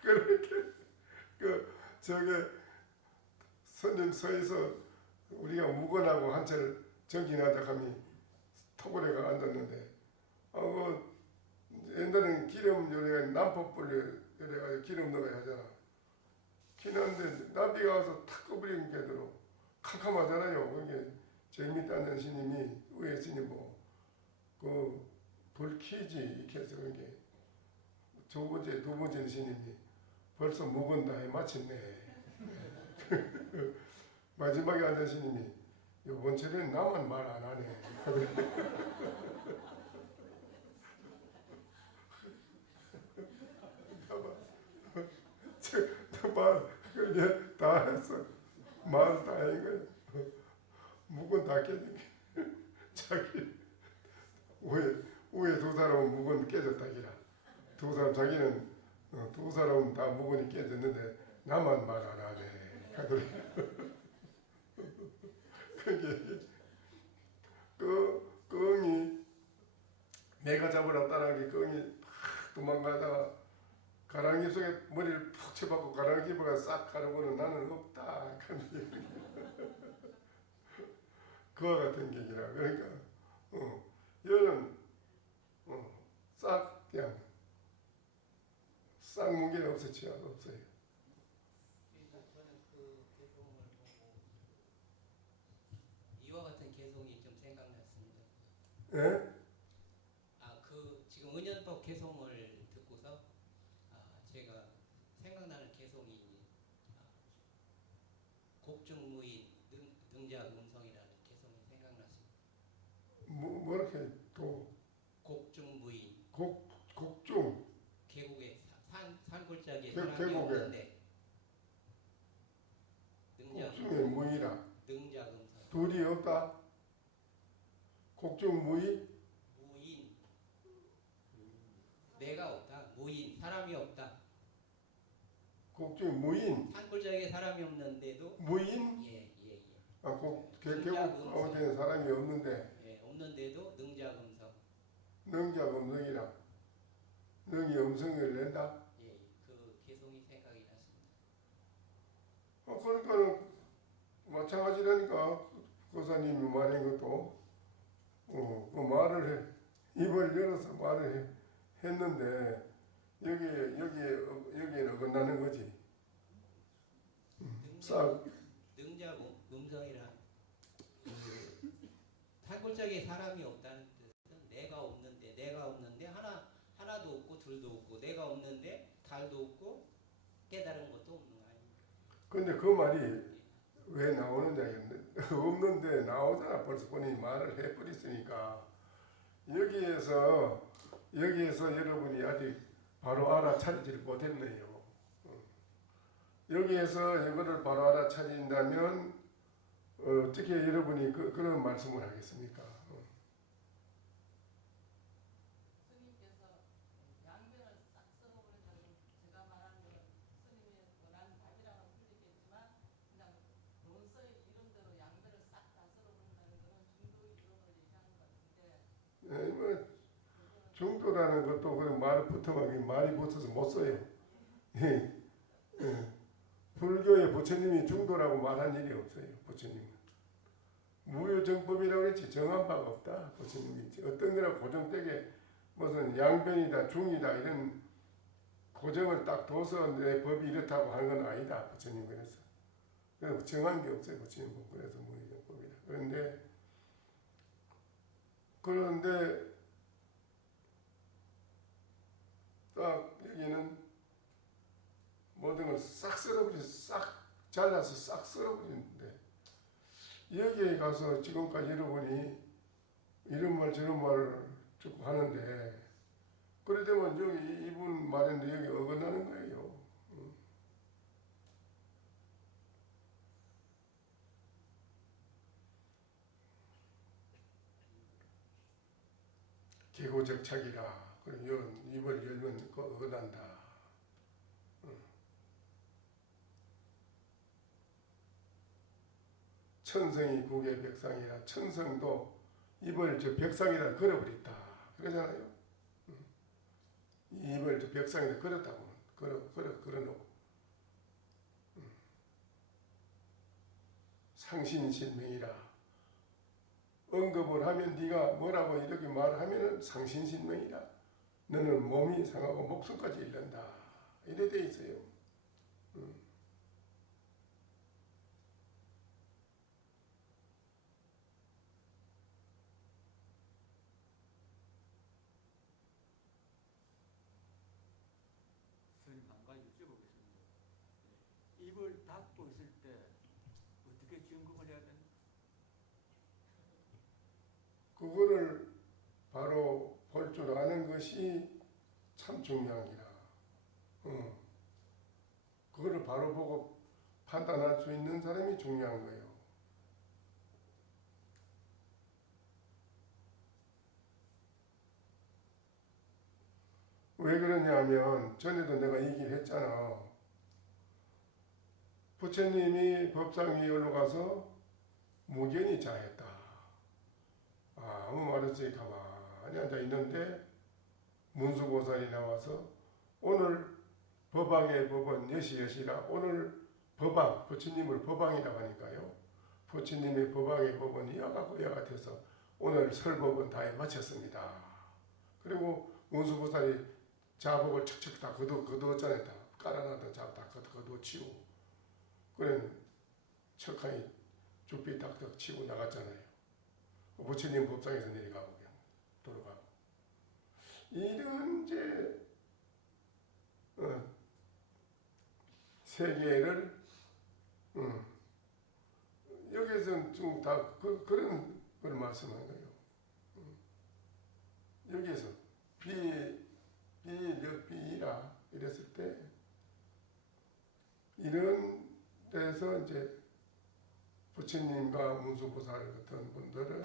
그렇게 저게 스님 서에서 우리가 무건하고 한철 정진하자 하니 토굴에가 앉았는데 옛날에는 기름 요래가 난폭불 요래가 기름 넣어야 하잖아. 기는데 나비가 와서 탁 꺼버린 게대로 캄캄하잖아요. 그게 재밌다는 스님이 위에 스님 뭐그 불키지 이렇게 해서 그런 게 두 번째 스님이 벌써 묵은 다 해마쳤네. 마지막에 앉은 스님이 요번 주에는 나만 말 안 하네. 말 그게 다 했어. 말 다 한 거야. 묵은 다 깨진 게 자기 위에 두 사람은 묵은 깨졌다기라. 두 사람 자기는 두 사람은 다 묵은이 깨졌는데 나만 말 안 하네. 그게 그 끙이 내가 잡으라 따라한 게 끙이 팍 도망가다가 가랑이 속에 머리를 푹 쳐박고 가랑이 기부가 싹 가르고는 나는 없다. 그와 같은 얘기라. 그러니까 얘는 싹 그냥 싹 문제는 없어요. 그러니까 저는 그 개성을 보고 이와 같은 개성이 좀 생각났습니다. 예? 그 지금 은연법 개성을 듣고서 제가 생각나는 개성이 곡중무인 능자음성이라는 개성이 생각났습니다. 뭐렇게 또 곡중무인 곡중 계곡에 산골짜기에 계곡에. 사람이 없는데 곡중에 무이라 능자음성 둘이 없다. 곡중 무이 무인 내가 없다. 무인 사람이 없다. 곡중 무인 산골짜기에 사람이 없는데도 무인 예. 계곡 가운데 사람이 없는데 예, 없는데도 능자음성 능자가 음성이라 능이 음성을 낸다. 예, 그 개성이 생각이 났습니다. 그러니까는 마찬가지라니까 고사님이 말한 것도 그 말을 해 입을 열어서 말을 했는데 여기에는 어긋나는 거지. 싹 능자 음성이란 산골짜기에 사람이 없다는 뜻은 내가 없는데 하나도 없고 둘도 없고 내가 없는데 달도 없고 깨달은 것도 없는 거 아닙니까? 근데 그 말이 왜 나오느냐 없는데 나오잖아. 벌써 본인이 말을 해버렸으니까 여기에서 여러분이 아직 바로 알아차리지를 못했네요. 여기에서 이거를 바로 알아차린다면 어떻게 여러분이 그런 말씀을 하겠습니까? 스님께서 양변을 싹 썰어버린다는 제가 말하는 건 스님이 원하는 답이랑은 틀리겠지만 그냥 논서에 이런 대로 양변을 싹 다 썰어버린다는 거는 중도 이론을 얘기하는 것 같은데 뭐 중도라는 것도 그런 말을 붙으면 말이 붙어서 못 써요. 불교의 부처님이 중도라고 말한 일이 없어요. 부처님은 무효정법이라고 했지 정한 바가 없다. 부처님이 어떤 거나 고정되게 무슨 양변이다 중이다 이런 고정을 딱 둬서 내 법이 이렇다고 하는 건 아니다. 부처님 그래서 정한 게 없어요. 부처님 그래서 무효정법이다. 그런데 딱 여기는 모든 걸 싹 썰어버린 싹 잘라서 싹 썰어버리는데 여기에 가서 지금까지 여러분이 이런 말 저런 말을 쭉 하는데 그래 되면 여기 이분 말인데 여기 어긋나는 거예요. 계고적착이라 그리고 입을 열면 어긋난다. 천성이 국의 벽상이라 천성도 입을 저 벽상에다 걸어버렸다 그러잖아요. 입을 저 벽상에다 걸었다고 걸어놓고 상신신명이라 언급을 하면 네가 뭐라고 이렇게 말하면은 상신신명이라 너는 몸이 상하고 목숨까지 잃는다 이래 돼 있어요. 입을 닫고 있을 때 어떻게 점검을 해야 되나? 그거를 바로 볼 줄 아는 것이 참 중요합니다. 그거를 바로 보고 판단할 수 있는 사람이 중요한 거예요. 왜 그러냐면 전에도 내가 얘기를 했잖아. 부처님이 법상 위에 올라가서 무견이 자했다. 아무 말 없이 가만히 앉아 있는데 문수보살이 나와서 오늘 법왕의 법은 여시여시라. 오늘 법왕, 부처님을 법왕이라고 하니까요. 부처님의 법왕의 법은 이와 같고 이와 같아서 오늘 설법은 다 마쳤습니다. 그리고 문수보살이 자복을 척척 다 거두었잖아요. 다 깔아놨던 자복 다 거두어치우고 그래 척하니 죽비 탁탁 치고 나갔잖아요. 부처님 법상에서 내려가고 그냥 돌아가고 이런 이제 세계를 여기에서는 좀 다 그런 걸 말씀한 거예요. 여기에서 비력비라 이랬을 때 이런 데서 이제 부처님과 문수보살 같은 분들은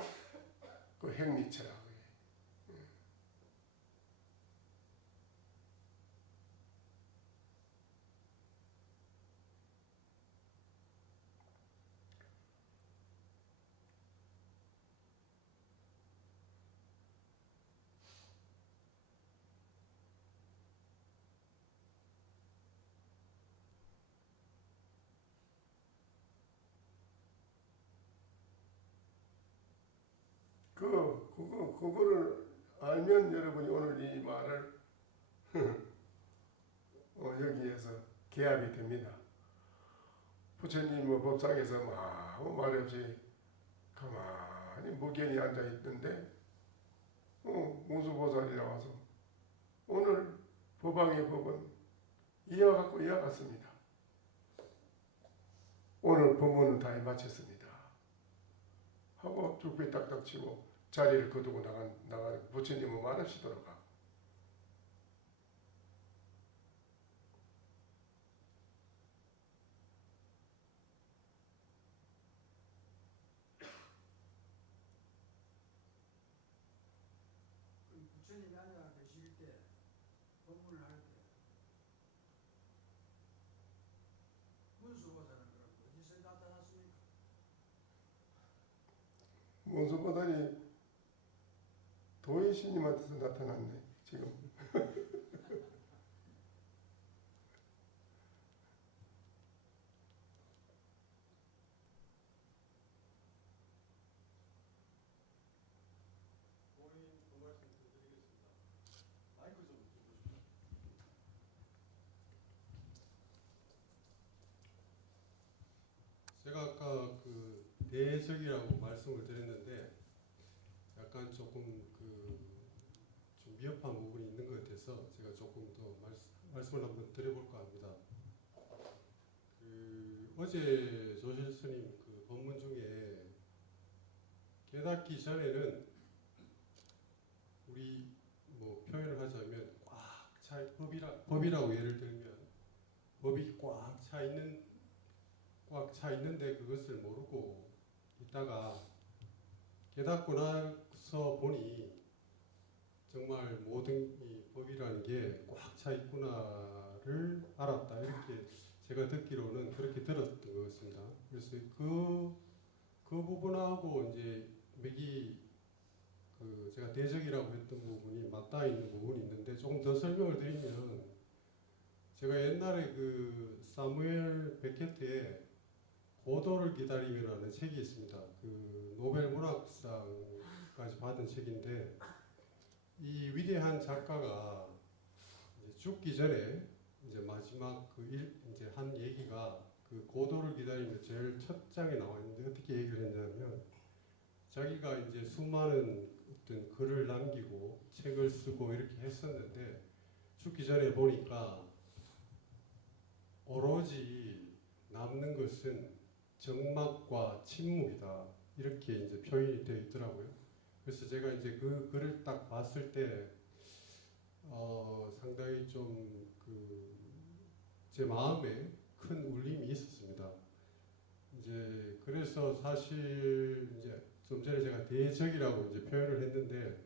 그 행리체라고 해요. 그거를 알면 여러분이 오늘 이 말을 여기에서 개합이 됩니다. 부처님 법상에서 아무 말 없이 가만히 무견히 앉아 있는데 문수보살이 나와서 오늘 법왕의 법은 이와 같고 이와 같습니다. 오늘 법문은 다 마쳤습니다. 하고 죽비 딱딱 치고 자리를 거두고 나가는 부처님은 말없이 돌아가. 부처님이 앉아 계실 때 법문을 할 때 문수보살은 그럼 어디서 나타났습니까? 문수보살이 도의스님한테서 나타났네 지금. 고인 그 말씀 드리겠습니다. 마이크 좀 주십시오. 제가 아까 그 대적이라고 말씀을 드렸는데 약간 조금 좀 미흡한 부분이 있는 것 같아서 제가 조금 더 말씀을 한번 드려볼까 합니다. 어제 조실 스님 그 법문 중에 깨닫기 전에는 우리 뭐 표현을 하자면 꽉 차 법이라고 예를 들면 법이 꽉 차 있는데 그것을 모르고 있다가 깨닫고 나서 보니 정말 모든 이 법이라는 게 꽉 차 있구나를 알았다. 이렇게 제가 듣기로는 그렇게 들었던 것 같습니다. 그래서 그 부분하고 이제 맥이 제가 대적이라고 했던 부분이 맞닿아 있는 부분이 있는데 조금 더 설명을 드리면 제가 옛날에 그 사무엘 베케트의 고도를 기다리며라는 책이 있습니다. 그 노벨 문학상까지 받은 책인데 이 위대한 작가가 이제 죽기 전에 이제 마지막 이제 한 얘기가 그 고도를 기다리며 제일 첫 장에 나와 있는데 어떻게 얘기를 했냐면 자기가 이제 수많은 어떤 글을 남기고 책을 쓰고 이렇게 했었는데 죽기 전에 보니까 오로지 남는 것은 정막과 침묵이다. 이렇게 이제 표현이 되어 있더라고요. 그래서 제가 이제 그 글을 딱 봤을 때 상당히 좀 제 마음에 큰 울림이 있었습니다. 이제 그래서 사실 이제 좀 전에 제가 대적이라고 이제 표현을 했는데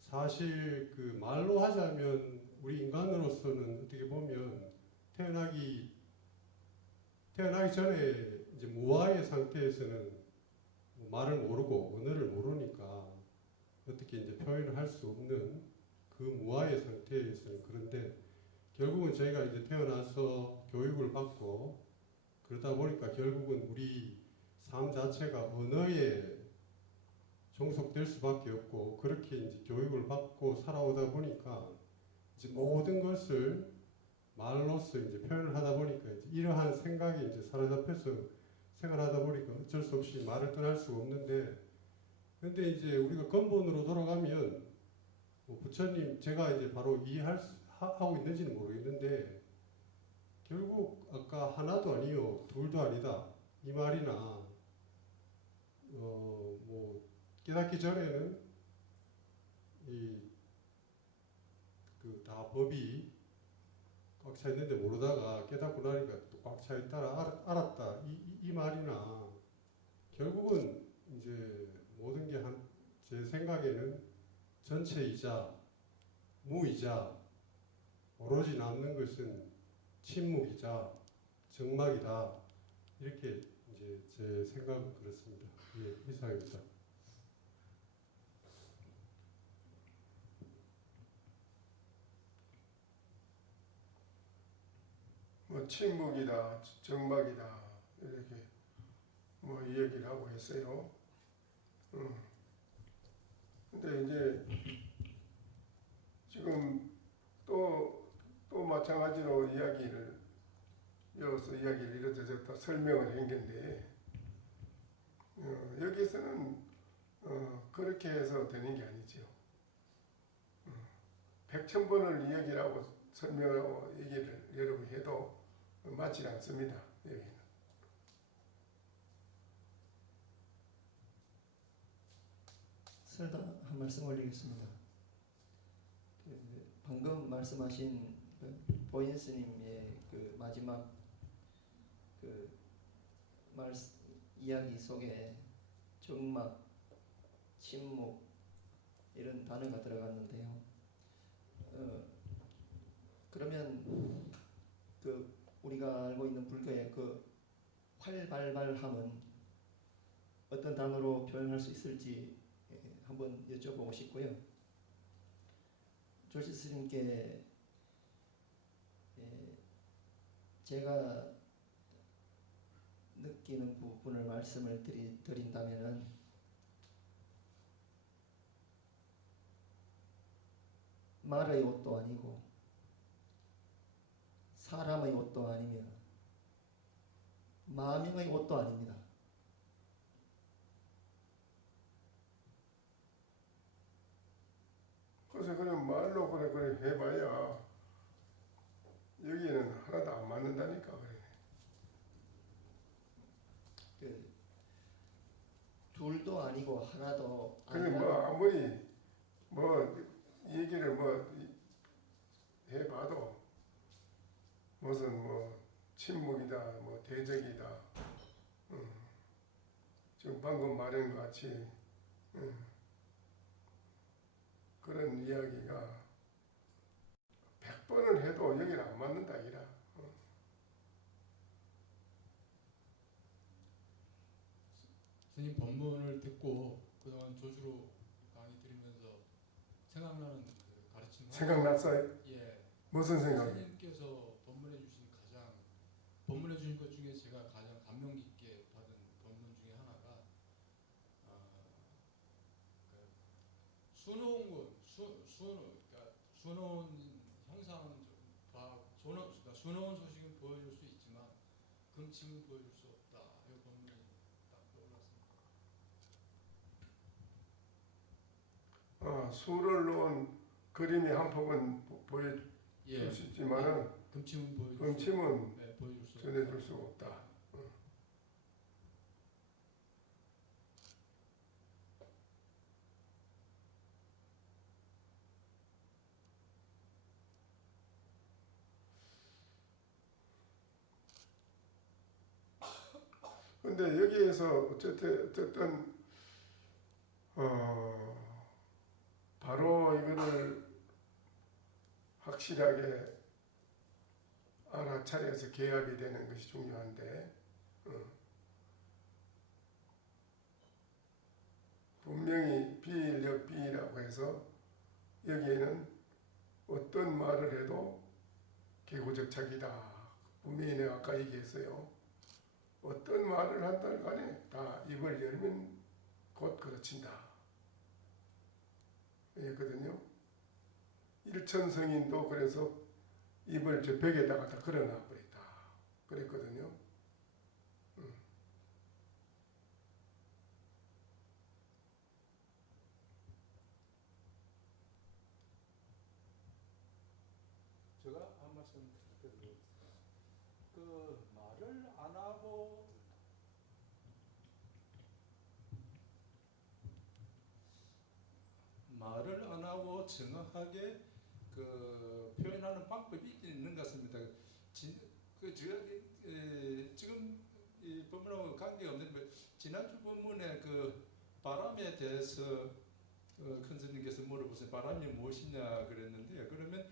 사실 그 말로 하자면 우리 인간으로서는 어떻게 보면 태어나기 전에 이제 무아의 상태에서는 말을 모르고 언어를 모르니까 어떻게 이제 표현을 할 수 없는 그 무아의 상태에서는 그런데 결국은 저희가 이제 태어나서 교육을 받고 그러다 보니까 결국은 우리 삶 자체가 언어에 종속될 수밖에 없고 그렇게 이제 교육을 받고 살아오다 보니까 이제 모든 것을 말로써 이제 표현을 하다 보니까 이제 이러한 생각이 이제 사로잡혀서 생활하다 보니까 어쩔 수 없이 말을 떠날 수가 없는데 근데 이제 우리가 근본으로 돌아가면 뭐 부처님 제가 이제 바로 하고 있는지는 모르겠는데 결국 아까 하나도 아니요 둘도 아니다 이 말이나 뭐 깨닫기 전에는 다 법이 꽉 차 있는데 모르다가 깨닫고 나니까 또 꽉 차 있다라 알았다 이 말이나 결국은 이제 모든 게 제 생각에는 전체이자 무이자 오로지 남는 것은 침묵이자 정막이다 이렇게 이제 제 생각은 그렇습니다. 예, 이상입니다. 뭐 침묵이다, 정막이다 이렇게 뭐 이야기를 하고 했어요. 근데 이제 지금 또 마찬가지로 이어서 이야기를 이렇게 설명을 한 건데 여기서는 그렇게 해서 되는 게 아니죠. 100,000번을 이야기를 하고 설명하고 얘기를 여러분 해도 맞지 않습니다. 여기는. 설다 한 말씀 올리겠습니다. 방금 말씀하신 보인 스님의 그 마지막 그 이야기 속에 정막, 침묵 이런 단어가 들어갔는데요. 그러면 그 우리가 알고 있는 불교의 그 활발발함은 어떤 단어로 표현할 수 있을지 한번 여쭤보고 싶고요. 조시 스님께 제가 느끼는 부분을 말씀을 드린다면은 말의 옷도 아니고 사람의 옷도 아니며 마명의 옷도 아닙니다. 그래서 그냥 말로 그래 해봐야 여기에는 하나도 안 맞는다니까 그래. 둘도 아니고 하나도 그냥 뭐 아무리 뭐 얘기를 뭐 해봐도 무슨 뭐 침묵이다, 뭐 대적이다, 지금 방금 말한 것 같이 그런 이야기가 100번을 해도 여기는 안 맞는다 이라. 스님 법문을 듣고 그동안 조주로 강의 들으면서 생각나는 그 가르침 생각났어요? 예. 무슨 생각이? 스님께서 법문해 주신 것 중에 제가 가장 감명 깊게 받은 법문 중에 하나가 수놓은 형상은 수놓은 소식은 보여줄 수 있지만 금침은 보여줄 수 없다. 이 법문이 딱 떠올랐습니다. 수를 놓은 그림이 한 폭은 보여줄 수 있지만은 금침은 전해줄 수가 없다. 근데 여기에서 어쨌든 바로 이거를 확실하게 알아차려서 개합이 되는 것이 중요한데 분명히 비인력 비라고 해서 여기에는 어떤 말을 해도 개고적착이다. 분명히 내가 아까 얘기했어요. 어떤 말을 한달 간에 다 입을 열면 곧 그르친다. 했거든요. 일천성인도 그래서 입을 저 벽에다가 다 걸어놔 버렸다. 그랬거든요. 제가 한 말씀 드릴게요. 그 말을 안 하고 정확하게 그 표현하는 방법이 있는 것 같습니다. 지금 이 본문하고 관계가 없는데 지난주 본문에 그 바람에 대해서 큰 스님께서 물어보세요. 바람이 무엇이냐 그랬는데 그러면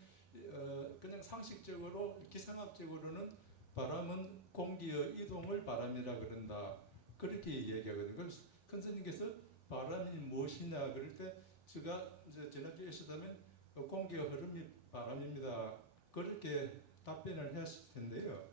그냥 상식적으로 기상학적으로는 바람은 공기의 이동을 바람이라 그런다 그렇게 얘기하거든요. 그래서 큰 스님께서 바람이 무엇이냐 그럴 때 제가 이제 지난주에 있었다면 공기의 흐름이 바람입니다. 그렇게 답변을 했을 텐데요.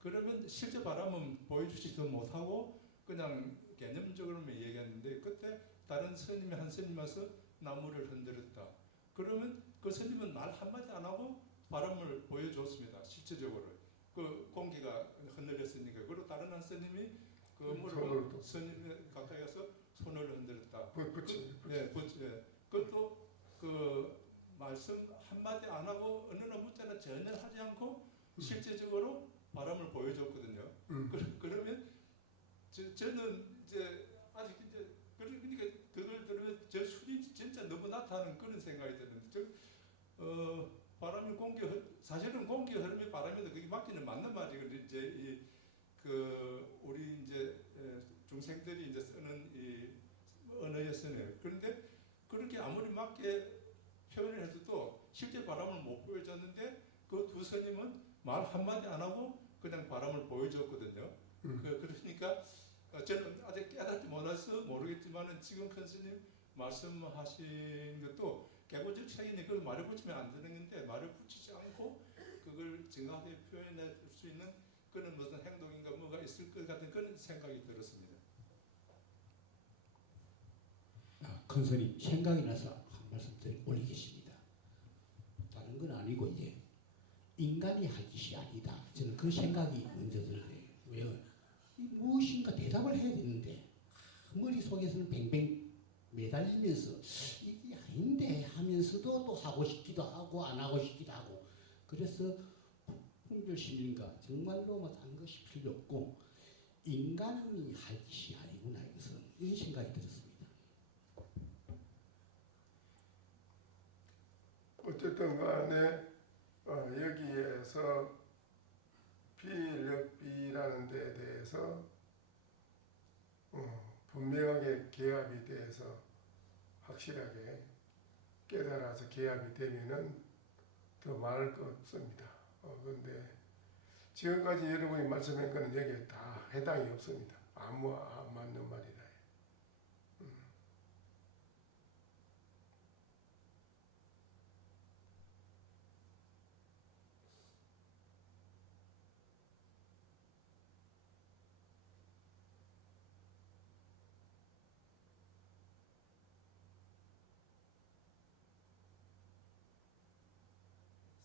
그러면 실제 바람은 보여주지도 못하고 그냥 개념적으로만 얘기했는데 그때 다른 스님이 한 스님 와서 나무를 흔들었다. 그러면 그 스님은 말 한마디 안 하고 바람을 보여줬습니다. 실제적으로. 그 공기가 흔들렸으니까. 그리고 다른 한 스님이 그 무릎을 스님 가까이 가서 손을 흔들었다. 그것도 그 말씀 한마디 안 하고 어느 문자는 전혀 하지 않고 실제적으로 바람을 보여줬거든요. 그러면 저는 이제 아직 이제 그러니까 그걸 들으면 저 술이 진짜 너무 나타나는 그런 생각이 드는데 바람이 사실은 공기 흐름이 바람인데 그게 맞기는 맞는 말이거든요. 이제 우리 이제 중생들이 이제 쓰는 이 언어에서는 그런데 그렇게 아무리 맞게 표현을 해도 실제 바람을 못 보여줬는데 그 두 스님은 말 한마디 안 하고 그냥 바람을 보여줬거든요. 그러니까 저는 아직 깨닫지 못해서 모르겠지만 지금 큰 스님 말씀하신 것도 개고적 차이는 그걸 말에 붙이면 안 되는 건데 말을 붙이지 않고 그걸 정확하게 표현할 수 있는 그런 무슨 행동인가 뭐가 있을 것 같은 그런 생각이 들었습니다. 큰 스님 생각이 나서 한 말씀 올리겠습니다. 다른 건 아니고 인간이 할 짓이 아니다. 저는 그 생각이 먼저 들어요. 왜요? 무엇인가 대답을 해야 되는데 머릿속에서는 뱅뱅 매달리면서 이게 아닌데 하면서도 또 하고 싶기도 하고 안 하고 싶기도 하고 그래서 풍별심인가 정말로 뭐 딴 것이 필요 없고 인간이 할 짓이 아니구나 이것은 이런 생각이 들었습니다. 어쨌든 간에 여기에서 비인력비라는 데에 대해서 분명하게 개합이 돼서 확실하게 깨달아서 개합이 되면은 더 말할 거 없습니다. 그런데 지금까지 여러분이 말씀한 거는 여기에 다 해당이 없습니다. 안 맞는 말이라.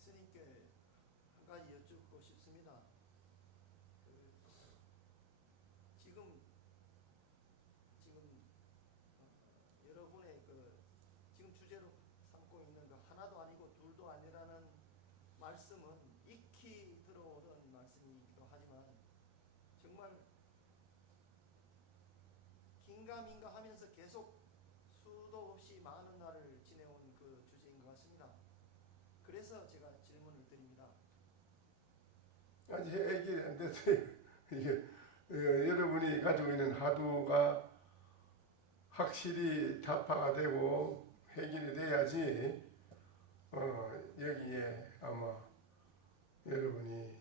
스님께 한 가지 여쭙고 싶습니다. 지금 여러분의 지금 주제로 삼고 있는 그 하나도 아니고 둘도 아니라는 말씀은 익히 들어오던 말씀이기도 하지만 정말 긴가민가 하면서 계속 수도 없이 많은 날을 지내온 그 주제인 것 같습니다. 그래서 제가 질문을 드립니다. 아직 해결이 안 됐어요. 이게 여러분이 가지고 있는 하두가 확실히 타파가 되고 해결이 돼야지 여기에 아마 여러분이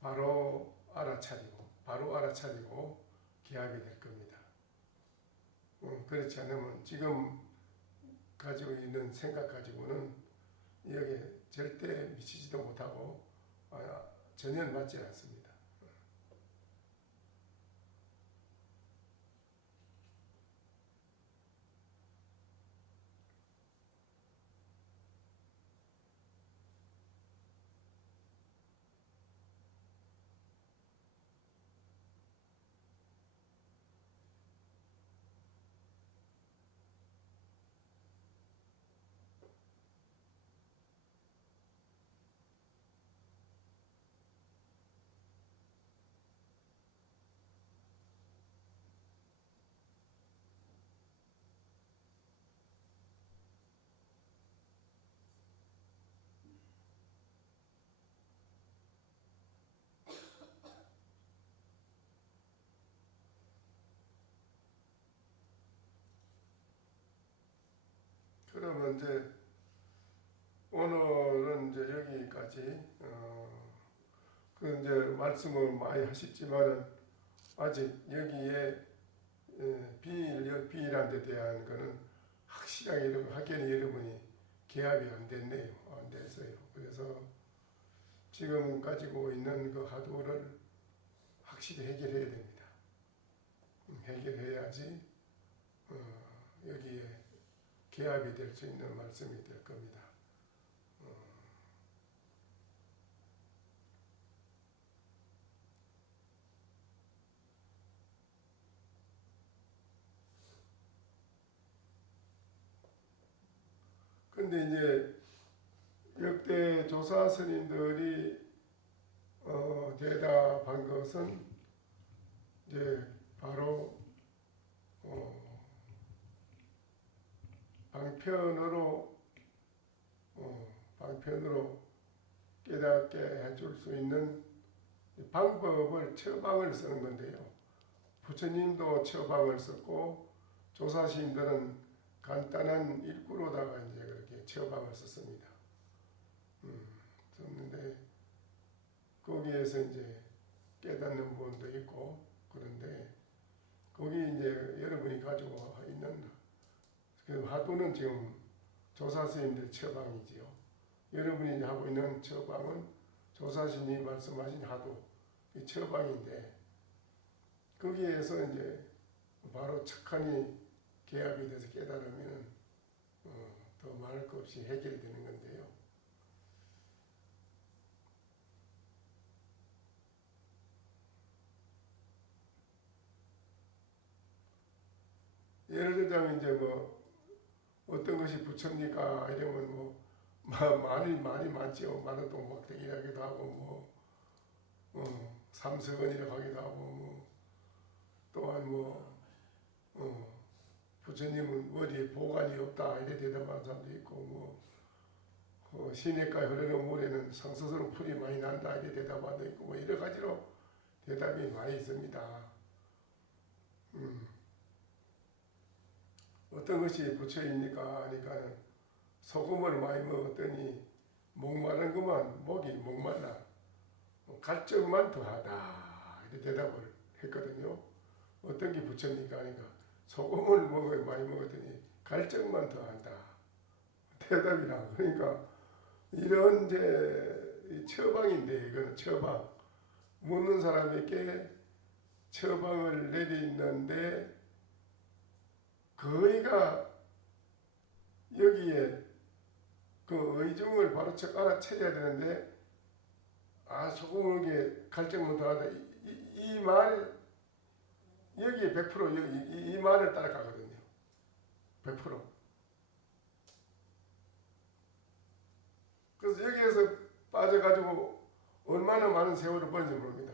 바로 알아차리고 기합이 될 겁니다. 그렇지 않으면 지금 가지고 있는 생각 가지고는 여기에 절대 미치지도 못하고 전혀 맞지 않습니다. 그러면 이제 오늘은 이제 여기까지 그 이제 말씀을 많이 하셨지만은 아직 여기에 비일한 데 대한 거는 확실하게 확연히 여러분이 개합이 안 됐네요. 안 됐어요. 그래서 지금 가지고 있는 그 하두를 확실히 해결해야 됩니다. 해결해야지 여기에 개합이 될 수 있는 말씀이 될 겁니다. 근데 이제 역대 조사 스님들이 대답한 것은 이제 바로 방편으로 깨닫게 해줄 수 있는 방법을 처방을 쓰는 건데요. 부처님도 처방을 썼고 조사시인들은 간단한 일구로다가 이제 그렇게 처방을 썼습니다. 썼는데 거기에서 이제 깨닫는 부분도 있고 그런데 거기 이제 여러분이 가지고 있는 그 하도는 지금 조사스님들 처방이지요. 여러분이 하고 있는 처방은 조사스님이 말씀하신 하도 이 처방인데 거기에서 이제 바로 착하니 개합이 돼서 깨달으면 더 말할 것 없이 해결되는 건데요. 예를 들자면 이제 뭐 어떤 것이 부처입니까? 이러면 뭐 말이 많죠. 많은 동막대기라기도 하고 삼석원이라고 하기도 하고 또한 부처님은 머리에 보관이 없다 이래 대답하는 사람도 있고 시냇가에 흐르는 물에는 상서스러운 풀이 많이 난다 이래 대답하는 사람도 있고 여러 가지로 대답이 많이 있습니다. 어떤 것이 부처입니까? 하니까 소금을 많이 먹었더니 목마른 것만 목이 목말라 갈증만 더하다 이렇게 대답을 했거든요. 어떤 게 부처입니까? 하니까 소금을 많이 먹었더니 갈증만 더한다 대답이라. 그러니까 이런 이제 처방인데 이거는 처방 묻는 사람에게 처방을 내리는데 거의가 여기에 그 의중을 바로 알아채야 되는데 소금을 갈증만 더하다 이 말 여기에 100% 이 말을 따라가거든요. 100%. 그래서 여기에서 빠져가지고 얼마나 많은 세월을 버는지 모릅니다.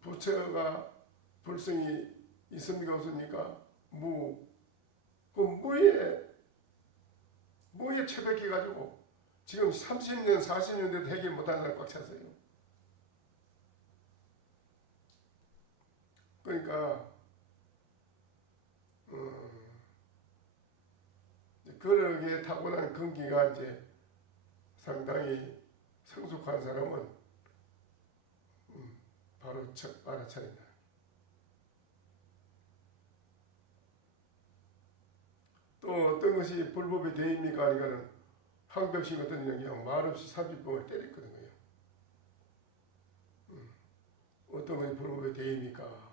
부처가 불성이 있습니까 없습니까? 그 무에 처박혀가지고 지금 30년 40년 돼도 해결 못하는 사람 꽉 찼어요. 그러니까 그러기에 타고난 근기가 이제 상당히 성숙한 사람은 바로 알아차린다. 또 어떤 것이 불법의 대입니까? 하니까는 황벽신 같은 경우 그냥 말없이 30병을 때렸거든요. 어떤 것이 불법의 대입니까?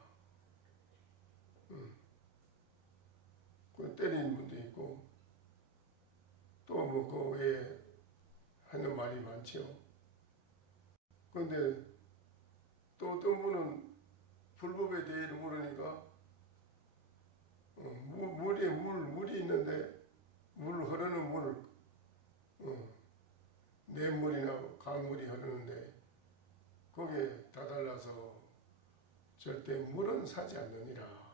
그 때리는 분도 있고 또 뭐 그 외에 하는 말이 많죠. 그런데 또 어떤 분은 불법에 대해 모르니까 물이 있는데 흐르는 물을 냇물이나 강물이 흐르는데 거기에 다달라서 절대 물은 사지 않느니라.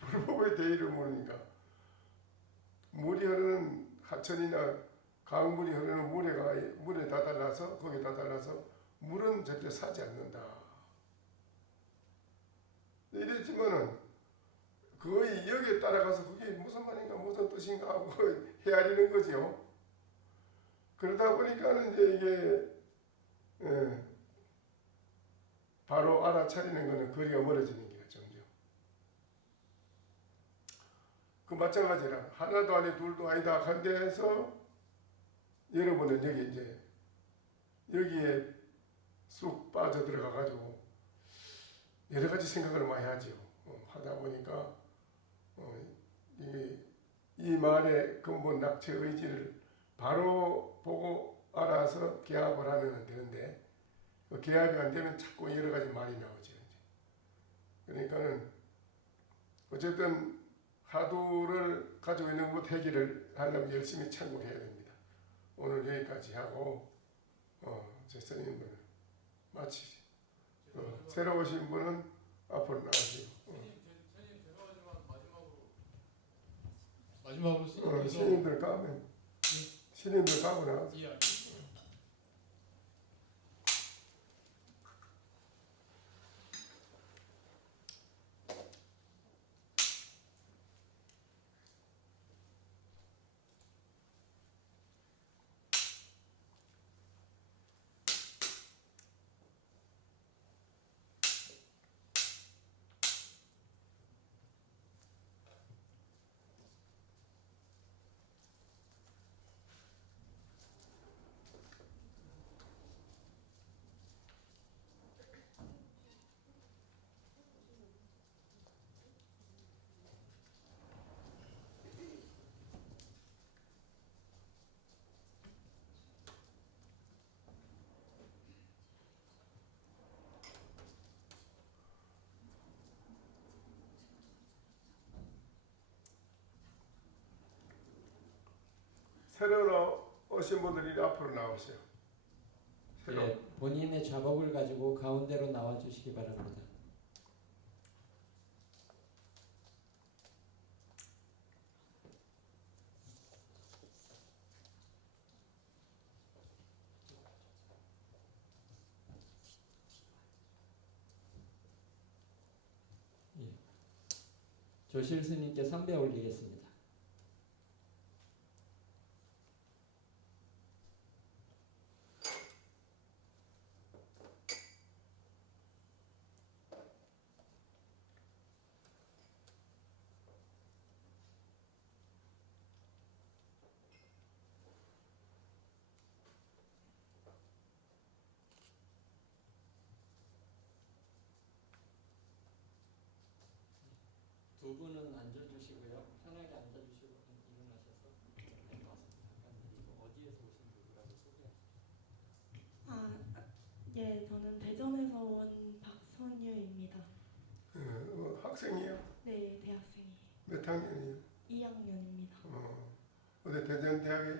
불법의 대의를 모르니까 물이 흐르는 하천이나 강물이 흐르는 물에 다달라서 거기에 다달라서 물은 절대 사지 않는다. 이랬지만은 거의 여기에 따라가서 그게 무슨 말인가 무슨 뜻인가 하고 헤아리는 거죠. 그러다 보니까는 이제 이게 바로 알아차리는 거는 거리가 멀어지는 거예요. 점점. 그 마찬가지라 하나도 아니 둘도 아니다 한데에서 여러분은 여기에 쑥 빠져 들어가 가지고 여러 가지 생각을 많이 하죠. 하다 보니까 이 말의 근본 낙체 의지를 바로 보고 알아서 개합을 하면 되는데 그 개합이 안 되면 자꾸 여러 가지 말이 나오죠. 그러니까는 어쨌든 화두를 가지고 있는 것 해결을 하려면 열심히 참고해야 됩니다. 오늘 여기까지 하고 제 스님을 마치죠. 새로 오신 분은 앞으로 나오시고. 마지막으로 신인들 가면 신인들 가고 나서. 새로 오신 분들이 앞으로 나오세요. 예, 본인의 작업을 가지고 가운데로 나와 주시기 바랍니다. 예. 조실 스님께 삼배 올리겠습니다. 두 분은 앉아주시고요. 편하게 앉아주시고 일어나셔서 될 것 같습니다. 잠깐 내리고 어디에서 오신 누구라고 소개하세요. 예, 저는 대전에서 온 박선유입니다. 학생이요? 네, 대학생이에요. 몇 학년이요? 2학년입니다. 어디 대전 대학에?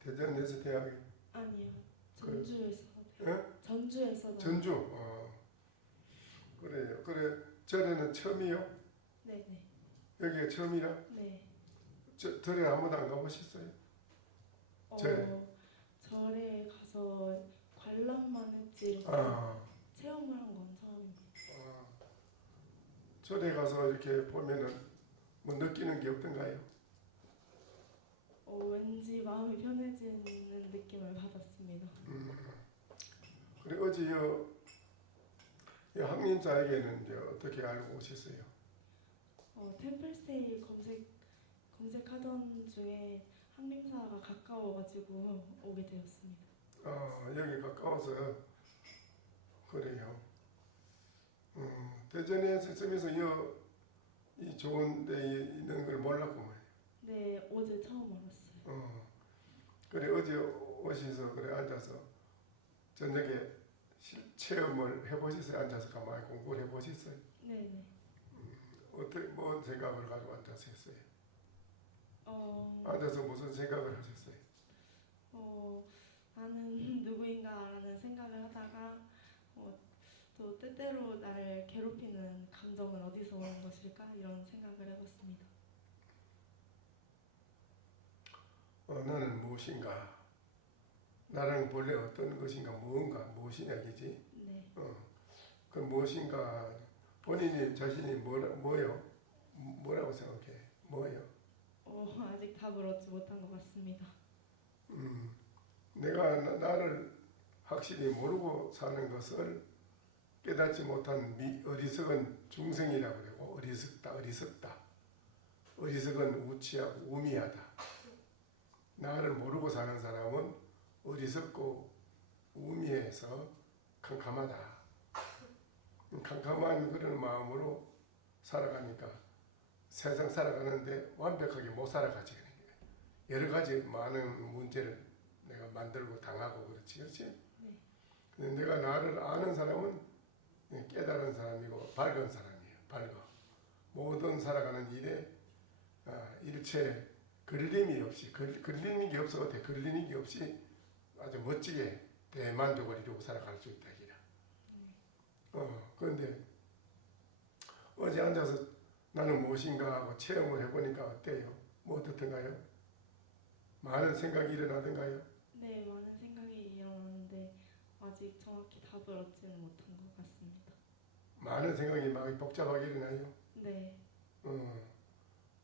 대전에서 대학에? 아니요, 전주에서. 예? 전주에서. 전주. 그래요. 그래. 전에는 처음이요? 네네. 여기가 처음이라? 네. 절에 아무도 안 가보셨어요? 절에 가서 관람만 했지 체험을 한 건 처음입니다. 절에 가서 이렇게 보면은 뭐 느끼는 게 없던가요? 왠지 마음이 편해지는 느낌을 받았습니다. 그래 어제 이 항림사에게는 이제 어떻게 알고 오셨어요? 템플스테이 검색하던 중에 항림사가 가까워가지고 오게 되었습니다. 여기 가까워서 그래요. 대전에서 있으면서 이 좋은 데 있는 걸 몰랐구만. 네, 어제 처음 알았어요. 그래 어제 오셔서 그래 앉아서 저녁에 체험을 해보셨어요? 앉아서 가만히 공부를 해보셨어요? 네네. 어떻게 뭔 생각을 가지고 앉아서 했어요? 앉아서 무슨 생각을 하셨어요? 나는 누구인가라는 생각을 하다가 또 때때로 나를 괴롭히는 감정은 어디서 오는 것일까 이런 생각을 해봤습니다. 나는 무엇인가? 나랑 본래 어떤 것인가? 무엇이냐 이지? 네. 그 무엇인가? 본인이 자신이 뭐요? 뭐라고 생각해? 뭐요? 아직 답을 얻지 못한 것 같습니다. 내가 나를 확실히 모르고 사는 것을 깨닫지 못한 어리석은 중생이라고 그러고 어리석다. 어리석은 우치하고 우미하다. 나를 모르고 사는 사람은 어리석고 우미해서 캄캄하다. 캄캄한 그런 마음으로 살아가니까 세상 살아가는데 완벽하게 못 살아가지. 여러 가지 많은 문제를 내가 만들고 당하고 그렇지? 네. 근데 내가 나를 아는 사람은 깨달은 사람이고 밝은 사람이에요. 밝아. 모든 살아가는 일에 일체 걸림이 없이 걸리는 게 없어. 걸리는 게 없이 아주 멋지게 대만족을 이루고 살아갈 수 있다. 그런데 어제 앉아서 나는 무엇인가 하고 체험을 해보니까 어때요? 뭐 어떻던가요? 많은 생각이 일어나던가요? 네, 많은 생각이 일어나는데 아직 정확히 답을 얻지는 못한 것 같습니다. 많은 생각이 막 복잡하게 일어나요? 네.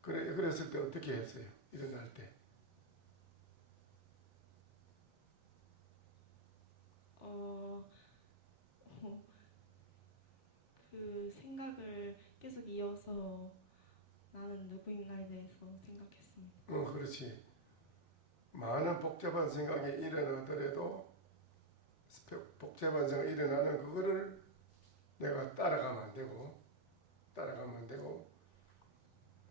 그랬을 때 어떻게 했어요? 일어날 때? 그 생각을 계속 이어서 나는 누구인가에 대해서 생각했습니다. 그렇지. 많은 복잡한 생각이 일어나더라도 복잡한 생각이 일어나는 그거를 내가 따라가면 안 되고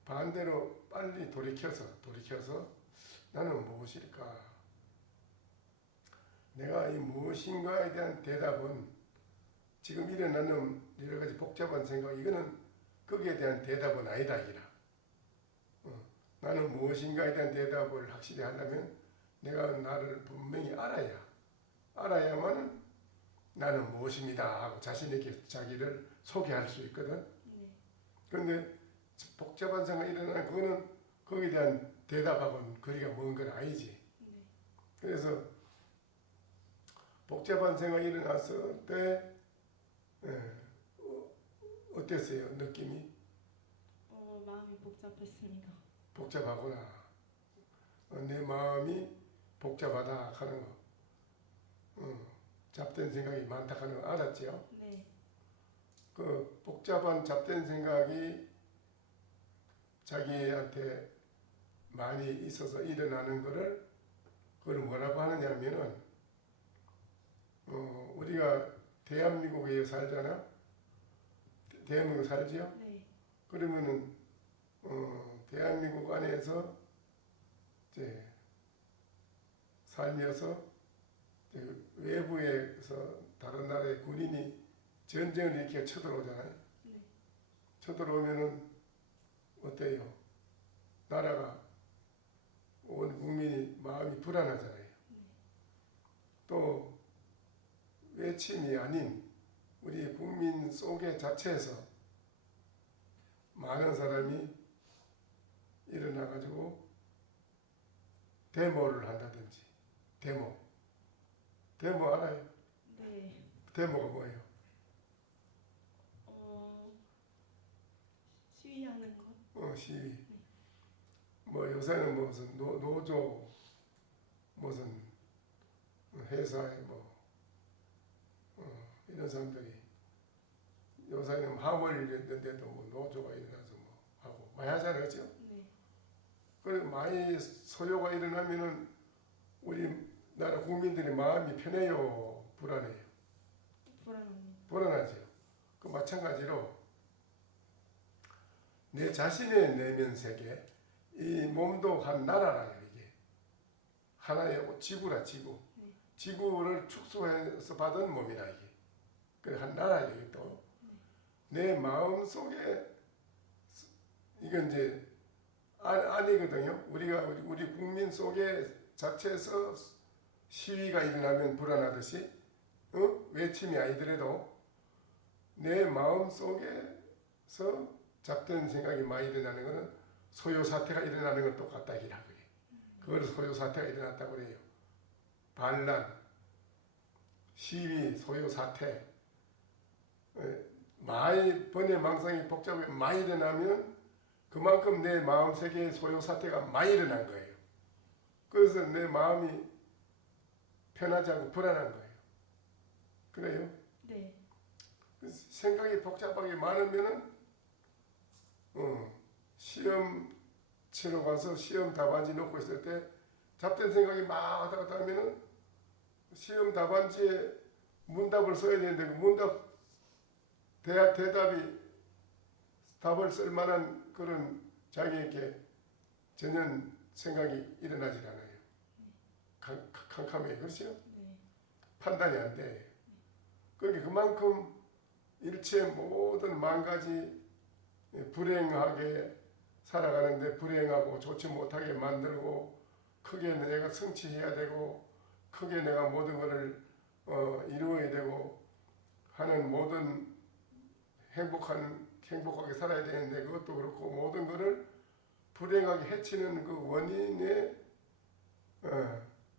반대로 빨리 돌이켜서 나는 무엇일까? 내가 이 무엇인가에 대한 대답은 지금 일어나는 여러 가지 복잡한 생각 이거는 거기에 대한 대답은 아니다 이라. 나는 무엇인가에 대한 대답을 확실히 하려면 내가 나를 분명히 알아야만 나는 무엇입니다 하고 자신에게 자기를 소개할 수 있거든. 그런데 복잡한 생각이 일어나는 그거는 거기에 대한 대답하고는 거리가 먼 건 아니지. 그래서 복잡한 생각이 일어났을 때 어땠어요? 느낌이? 마음이 복잡했습니다. 복잡하구나. 내 마음이 복잡하다 하는 거. 잡된 생각이 많다 하는 거 알았죠? 네. 그 복잡한 잡된 생각이 자기한테 많이 있어서 일어나는 거를 그걸 뭐라고 하느냐면은 우리가 대한민국에 살잖아. 대한민국 살지요? 네. 그러면은 대한민국 안에서 이제 살면서 이제 외부에서 다른 나라의 군인이 전쟁을 이렇게 쳐들어오잖아요. 네. 쳐들어오면은 어때요? 나라가 온 국민이 마음이 불안하잖아요. 또 외침이 아닌 우리 국민 속의 자체에서 많은 사람이 일어나가지고 데모를 한다든지 데모 알아요? 네. 데모가 뭐예요? 시위. 뭐 요새는 무슨 노조 무슨 회사에 뭐 이런 사람들이 요새는 화물 이랬는데도 뭐 노조가 일어나서 뭐 하고 많이 하잖아요, 그렇죠? 네. 그리고 많이 소요가 일어나면은 우리나라 국민들의 마음이 편해요, 불안해요? 불안합니다. 불안하죠. 그 마찬가지로 내 자신의 내면 세계, 이 몸도 한 나라라요. 이게 하나의 지구라 지구. 네. 지구를 축소해서 받은 몸이라 이게. 그 한 나라예요. 이게 또. 내 마음 속에 이건 이제 아니거든요. 우리 국민 속에 자체에서 시위가 일어나면 불안하듯이 외침이 아니더라도 내 마음 속에서 잡된 생각이 많이 일어나는 것은 소요 사태가 일어나는 건 똑같다 이라 그래. 그걸 소요 사태가 일어났다고 그래요. 반란, 시위, 소요 사태, 많이 번뇌 망상이 복잡하게 많이 일어나면 그만큼 내 마음 세계의 소요 사태가 많이 일어난 거예요. 그래서 내 마음이 편하지 않고 불안한 거예요. 그래요? 네. 생각이 복잡하게 많으면은 시험 치러 가서 시험 답안지 놓고 있을 때 잡된 생각이 막 왔다 갔다 하면은 시험 답안지에 문답을 써야 되는데 그 문답 대답이 답을 쓸 만한 그런 자기에게 전혀 생각이 일어나질 않아요. 캄캄해요. 그렇죠? 네. 판단이 안 돼. 그러니까 그만큼 일체 모든 만가지 불행하게 살아가는데 불행하고 좋지 못하게 만들고 크게 내가 성취해야 되고 크게 내가 모든 것을 이루어야 되고 하는 모든 행복하게 살아야 되는데 그것도 그렇고 모든 것을 불행하게 해치는 그 원인의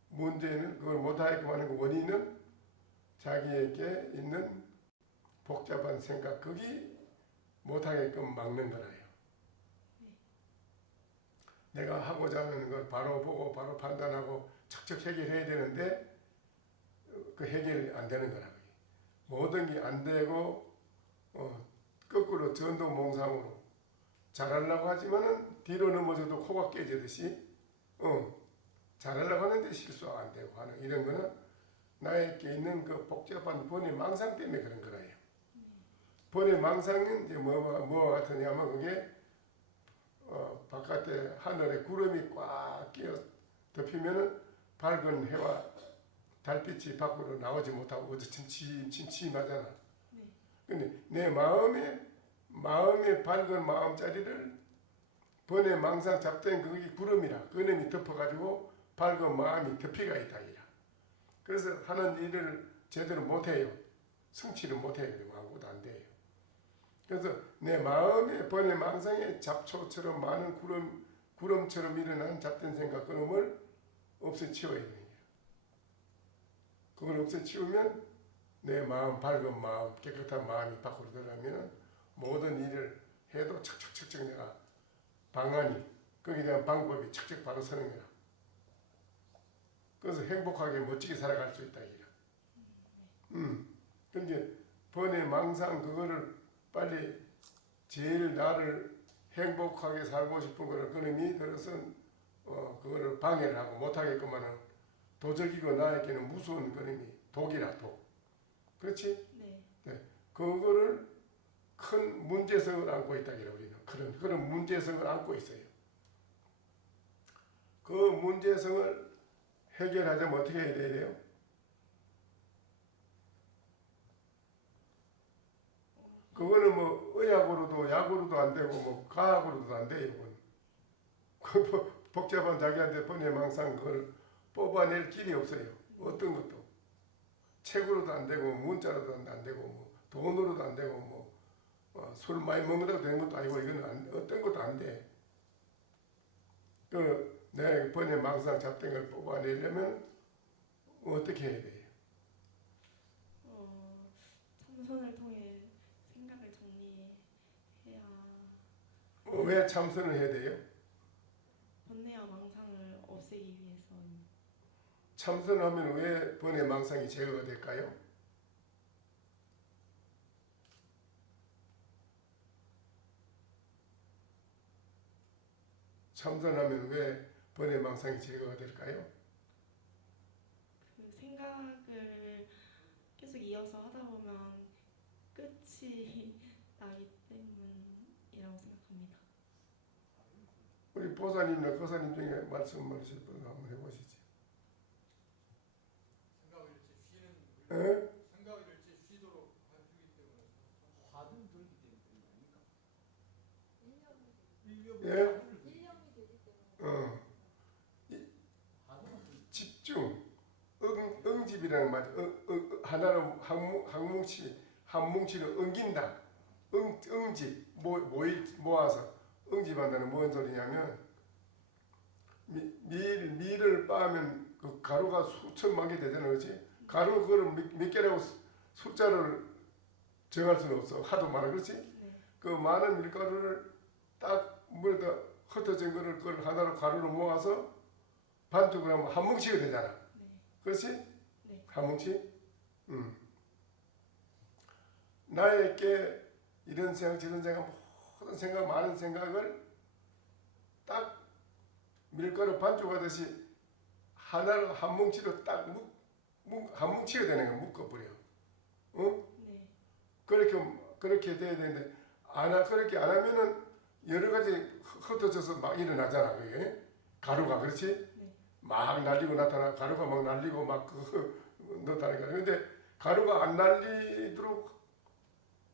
문제는 그걸 못하게끔 하는 그 원인은 자기에게 있는 복잡한 생각 그게 못하게끔 막는 거라요. 내가 하고자 하는 걸 바로 보고 바로 판단하고 척척 해결해야 되는데 그 해결이 안 되는 거라. 모든 게 안 되고 거꾸로 전도몽상으로 잘하려고 하지만은 뒤로 넘어져도 코가 깨지듯이 잘하려고 하는데 실수가 안 되고 하는 이런 거는 나에게 있는 그 복잡한 번뇌 망상 때문에 그런 거라요. 번뇌 망상은 이제 뭐와 같으냐면 그게 바깥에 하늘에 구름이 꽉 끼어 덮이면은 밝은 해와 달빛이 밖으로 나오지 못하고 어디 침침하잖아. 근데 내 마음의 밝은 마음자리를 번뇌 망상 잡된 그게 구름이라 그놈이 덮어가지고 밝은 마음이 덮이가 있다 이라. 그래서 하는 일을 제대로 못해요. 성취를 못해요. 아무것도 안 돼요. 그래서 내 마음의 번뇌 망상의 잡초처럼 많은 구름처럼 일어난 잡된 생각 그놈을 없애치워야 되는 거예요. 그걸 없애치우면 내 마음, 밝은 마음, 깨끗한 마음이 밖으로 들어가면 모든 일을 해도 척척척척 내가 방안이 거기에 대한 방법이 척척 바로 서는 거야. 그래서 행복하게 멋지게 살아갈 수 있다 이라. 근데 번뇌 망상 그거를 빨리 제일 나를 행복하게 살고 싶은 거를 그놈이 들어서 그거를 방해를 하고 못하게끔 하는 도적이고 나에게는 무서운 그놈이 독이라 독. 그렇지? 네. 네. 그거를 큰 문제성을 안고 있다 이라 우리는 그런 문제성을 안고 있어요. 그 문제성을 해결하자면 어떻게 해야 돼요? 그거는 뭐 의학으로도 약으로도 안 되고 뭐 과학으로도 안 돼요. 그 복잡한 자기한테 번뇌 망상 그걸 뽑아낼 길이 없어요. 어떤 것도 책으로도 안 되고 문자로도 안 되고 뭐 돈으로도 안 되고 뭐 술 많이 먹는다고 되는 것도 아니고 이거는 어떤 것도 안 돼. 그 내 번뇌 망상 잡된 걸 뽑아내려면 어떻게 해야 돼요? 참선을 통해 생각을 정리해야. 왜 참선을 해야 돼요? 번뇌와 망상을 없애기 위해서. 참선하면 왜 번뇌 망상이 제거가 될까요? 참선하면 왜 번뇌 망상이 제거가 될까요? 그 생각을 계속 이어서 하다 보면 끝이 나기 때문이라고 생각합니다. 우리 보사님이나 거사님 중에 말씀하실 분 한번 해보시지. 생각을 일찍 쉬는 에? 생각을 일찍 쉬도록 해주기 때문에 화두는 들기 때문에 아닌가? 예? 일념이 되기 때문에. 집중, 응집이라는 말, 하나로 한뭉치를 엉긴다. 응집, 모아서 응집한다는 뭔 소리냐면 밀을 빻으면 그 가루가 수천만 개 되잖아, 그렇지? 가루 그걸 몇 개라고 숫자를 정할 수는 없어. 하도 많아, 그렇지? 네. 그 많은 밀가루를 딱 물에다 흩어진 거를 그걸 하나로 가루로 모아서 반죽을 하면 한 뭉치가 되잖아. 네. 그렇지? 네. 한 뭉치? 나에게 이런 생각, 저런 생각, 모든 생각, 많은 생각을 딱 밀가루 반죽하듯이 하나로 한 뭉치로 딱 한 뭉치가 되는 거야. 묶어버려. 어? 네. 그렇게 돼야 되는데 그렇게 안 하면은 여러 가지 흩어져서 막 일어나잖아. 그게 가루가, 그렇지? 네. 막 날리고 나타나. 가루가 막 날리고 막 나타나니까. 근데 가루가 안 날리도록,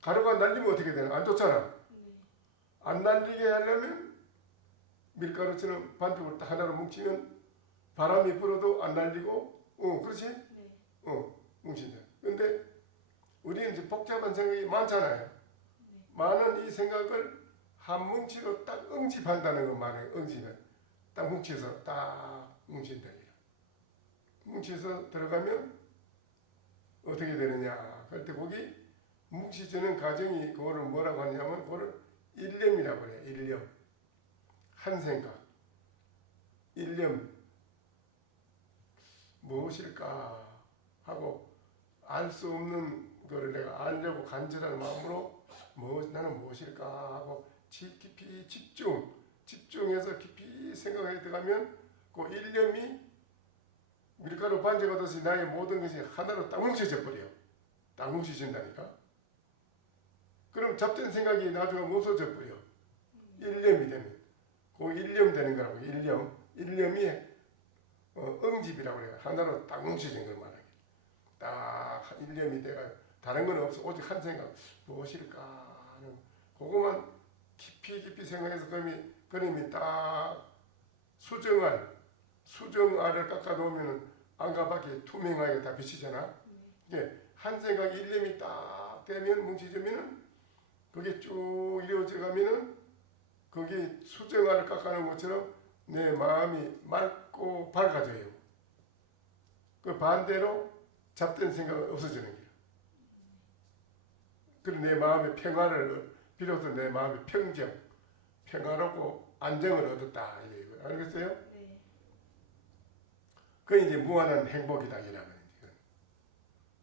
가루가 날리면 어떻게 되나? 안 좋잖아. 네. 안 날리게 하려면 밀가루처럼 반죽을 딱 하나로 뭉치면 바람이 불어도 안 날리고, 그렇지? 네. 뭉친다. 근데 우리는 이제 복잡한 생각이 많잖아요. 네. 많은 이 생각을 한 뭉치로 딱 응집한다는 거 말이에요. 응집은 딱 뭉쳐서 딱 뭉친다. 뭉쳐서 들어가면 어떻게 되느냐? 그럴 때 거기 뭉치지는 과정이 그거를 뭐라고 하냐면 그거를 일념이라고 그래요. 일념. 한 생각. 일념. 무엇일까 하고 알 수 없는 거를 내가 알려고 간절한 마음으로 나는 무엇일까 하고 깊이 집중해서 깊이 생각에 들어가면 그 일념이 밀가루 반죽하듯이 나의 모든 것이 하나로 딱 뭉쳐져 버려. 딱 뭉쳐진다니까. 그럼 잡된 생각이 나중에 없어져 버려. 일념이 되면. 그 일념 되는 거라고. 일념이 응집이라고 그래요. 하나로 딱 뭉쳐진 걸 말하게. 딱 일념이 내가 다른 건 없어. 오직 한 생각. 무엇일까 하는 그것만 깊이 생각해서 그림이 딱 수정알을 깎아 놓으면 안과 밖에 투명하게 다 비치잖아. 이게 한 생각 일념이 딱 되면 뭉치지면은 그게 쭉 이루어져 가면은 거기 수정알을 깎아 놓은 것처럼 내 마음이 맑고 밝아져요. 그 반대로 잡된 생각은 없어지는 거예요. 그리고 내 마음의 평화를 비로소 내 마음의 평화롭고 안정을 얻었다. 이래요. 알겠어요? 네. 그게 이제 무한한 행복이다. 이라는 거예요.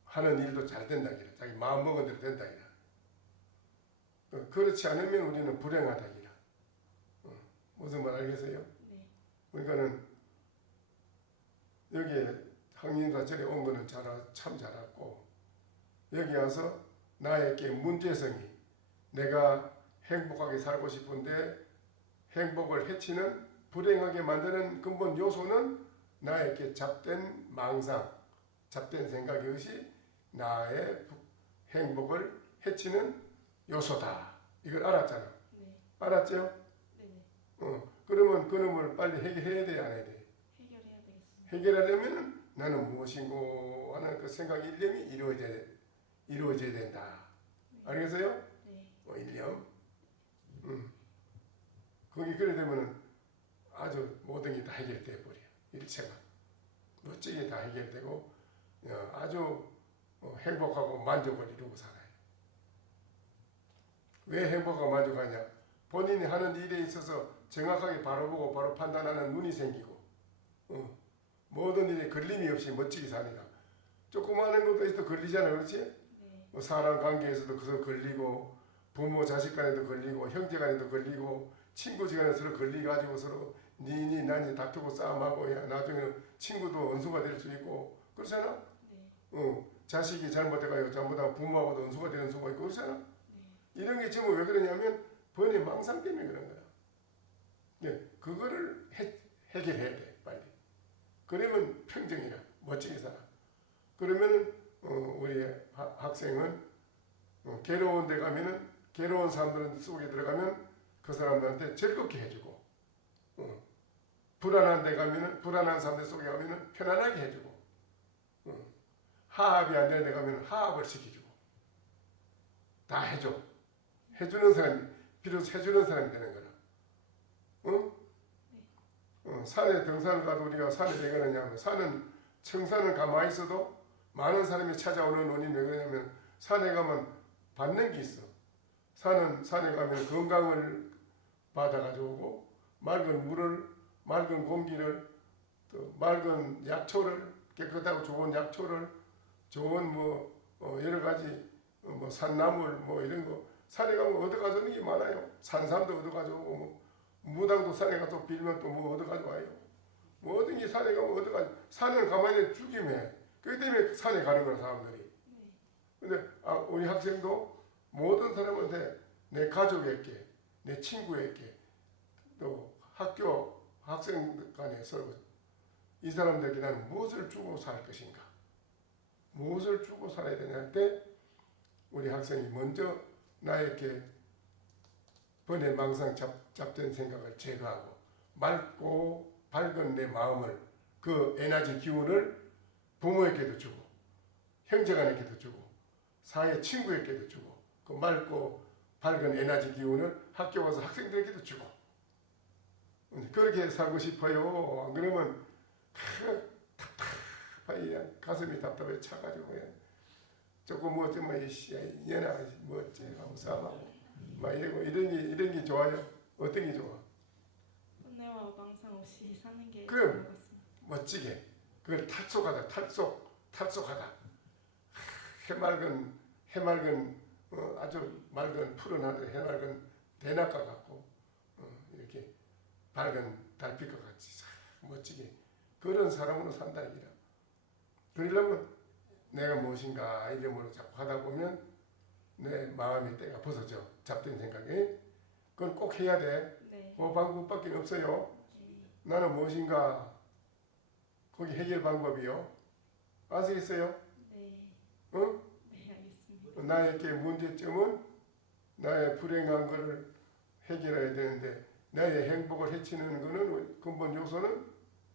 하는 일도 잘 된다. 이라. 자기 마음 먹은 대로 된다. 이라. 그렇지 않으면 우리는 불행하다. 이라. 무슨 말 알겠어요? 네. 그러니까는 여기에 항림사절에 온 거는 참 잘 왔고 여기 와서 나에게 문제성이 내가 행복하게 살고 싶은데 행복을 해치는 불행하게 만드는 근본 요소는 나에게 잡된 망상, 잡된 생각 이것이 나의 행복을 해치는 요소다. 이걸 알았잖아. 네. 알았죠? 네. 그러면 그놈을 빨리 해결해야 돼, 안 해야 돼? 해결해야 되겠습니다. 해결하려면 나는 무엇인고 하는 그 생각 일념이 이루어져야 된다. 네. 알겠어요? 네. 일념. 거기 그래 되면은 아주 모든 게 다 해결돼 버려. 일체가 멋지게 다 해결되고 아주 행복하고 만족을 이루고 살아요. 왜 행복하고 만족하냐? 본인이 하는 일에 있어서 정확하게 바로 보고 바로 판단하는 눈이 생기고 모든 일에 걸림이 없이 멋지게 삽니다. 조그마한 것도 있어도 걸리잖아요. 그렇지? 네. 뭐 사람 관계에서도 그서 걸리고 부모 자식 간에도 걸리고 형제 간에도 걸리고 친구 간에 서로 걸리가지고 서로 니니 나니 다투고 싸움하고 야 나중에는 친구도 원수가 될 수 있고 그렇잖아? 네. 자식이 잘못해가지고 잘못하고 부모하고도 원수가 되는 수가 있고 그렇잖아? 이런 게 전부 왜 그러냐면 번외 망상 때문에 그런 거야. 네, 그거를 해결해야 돼 빨리. 그러면 평정이라 멋지게 살아. 그러면은 우리 학생은 괴로운 데 가면은 괴로운 사람들 속에 들어가면 그 사람들한테 즐겁게 해주고 불안한 데 가면은 불안한 사람들 속에 가면은 편안하게 해주고 하합이 안 되는 데 가면은 하합을 시켜주고 다 해줘. 해주는 사람이 비로소 해주는 사람이 되는 거라. 산에 등산을 가도 우리가 산에 왜 그러냐면 산은 청산을 가만히 있어도 많은 사람이 찾아오는 원인이 왜 그러냐면 산에 가면 받는 게 있어. 산에 가면 건강을 받아가지고 오고 맑은 물을 맑은 공기를 또 맑은 약초를 깨끗하고 좋은 약초를 좋은 여러 가지 산나물 이런 거 산에 가면 얻어가져오는 게 많아요. 산삼도 얻어가져오고 무당도 산에 가서 빌면 또 얻어가져와요. 모든 게 산에 가면 산을 가만히 죽임해. 그렇기 때문에 산에 가는 거야 사람들이. 근데 우리 학생도 모든 사람한테 내 가족에게 내 친구에게 또 학교 학생 간에 서로 이 사람들에게 나는 무엇을 주고 살 것인가 무엇을 주고 살아야 되냐 할 때 우리 학생이 먼저 나에게 번외 망상 잡된 생각을 제거하고 맑고 밝은 내 마음을 그 에너지 기운을 부모에게도 주고 형제간에게도 주고 사회 친구에게도 주고 그 맑고 밝은 에너지 기운을 학교 가서 학생들에게도 주고 그렇게 살고 싶어요. 안 그러면 답답하게 가슴이 답답해 차가지고 조금 좀 얘나 하고 싸움하고 막 이런 게 좋아요. 어떤 게 좋아? 번뇌와 망상 없이 사는 게 그럼 좋은 것 같습니다. 멋지게 그걸 탈속하다 탈속하다 해맑은 아주 맑은 푸른 하늘 해맑은 대낮과 같고 이렇게 밝은 달빛과 같이 멋지게 그런 사람으로 산다 이라. 그러려면 내가 무엇인가 이름으로 자꾸 하다 보면 내 마음의 때가 벗어져 잡된 생각이 그건 꼭 해야 돼. 네. 그 방법밖에 없어요. 네. 나는 무엇인가 거기 해결 방법이요. 아시겠어요? 네. 응? 네, 알겠습니다. 나에게 문제점은 나의 불행한 것을 해결해야 되는데 나의 행복을 해치는 것은 근본 요소는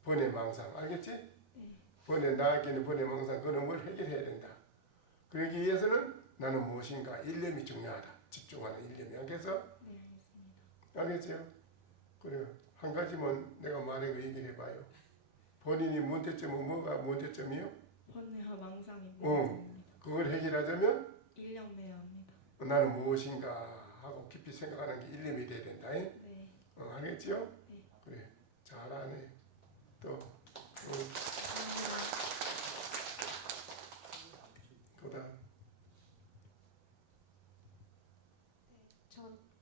번외 망상. 알겠지? 네. 나에게는 번외 망상 그놈을 해결해야 된다. 그러기 위해서는 나는 무엇인가 일념이 중요하다. 집중하는 일념이. 알겠어? 네, 알겠습니다. 알겠죠? 그래 한 가지만 내가 말한 거 얘기를 해봐요. 본인이 문제점은 뭐가 문제점이요? 번뇌와 망상이 문제입니다. 그걸 해결하자면 일념해야 합니다. 나는 무엇인가 하고 깊이 생각하는 게 일념이 돼야 된다. 네. 알겠죠? 네. 그래 잘하네. 또 그다음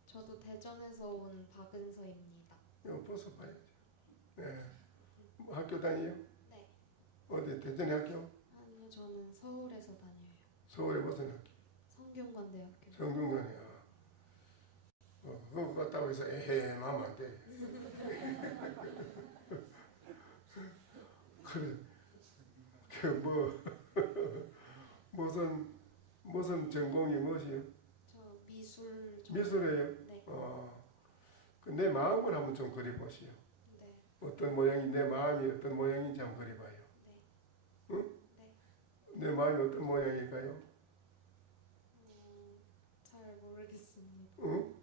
저도 대전에서 온 박은서입니다. 이거 벌써 봐야지. 네. 학교 다니요? 네. 어디 대전에 학교? 아니요, 저는 서울에서 다녀요. 서울에 무슨 학교? 성균관대학교. 성균관이야. 그거 갔다고 해서 에헤하면 안 돼. 그래. 무슨 전공이 무엇이요? 저 미술. 미술이에요? 네. 내 마음을 한번 좀 그려보시오. 네. 어떤 모양이 내 마음이 어떤 모양인지 한번 그려봐요. 네. 응? 네. 내 마음이 어떤 모양일까요? 잘 모르겠습니다. 응?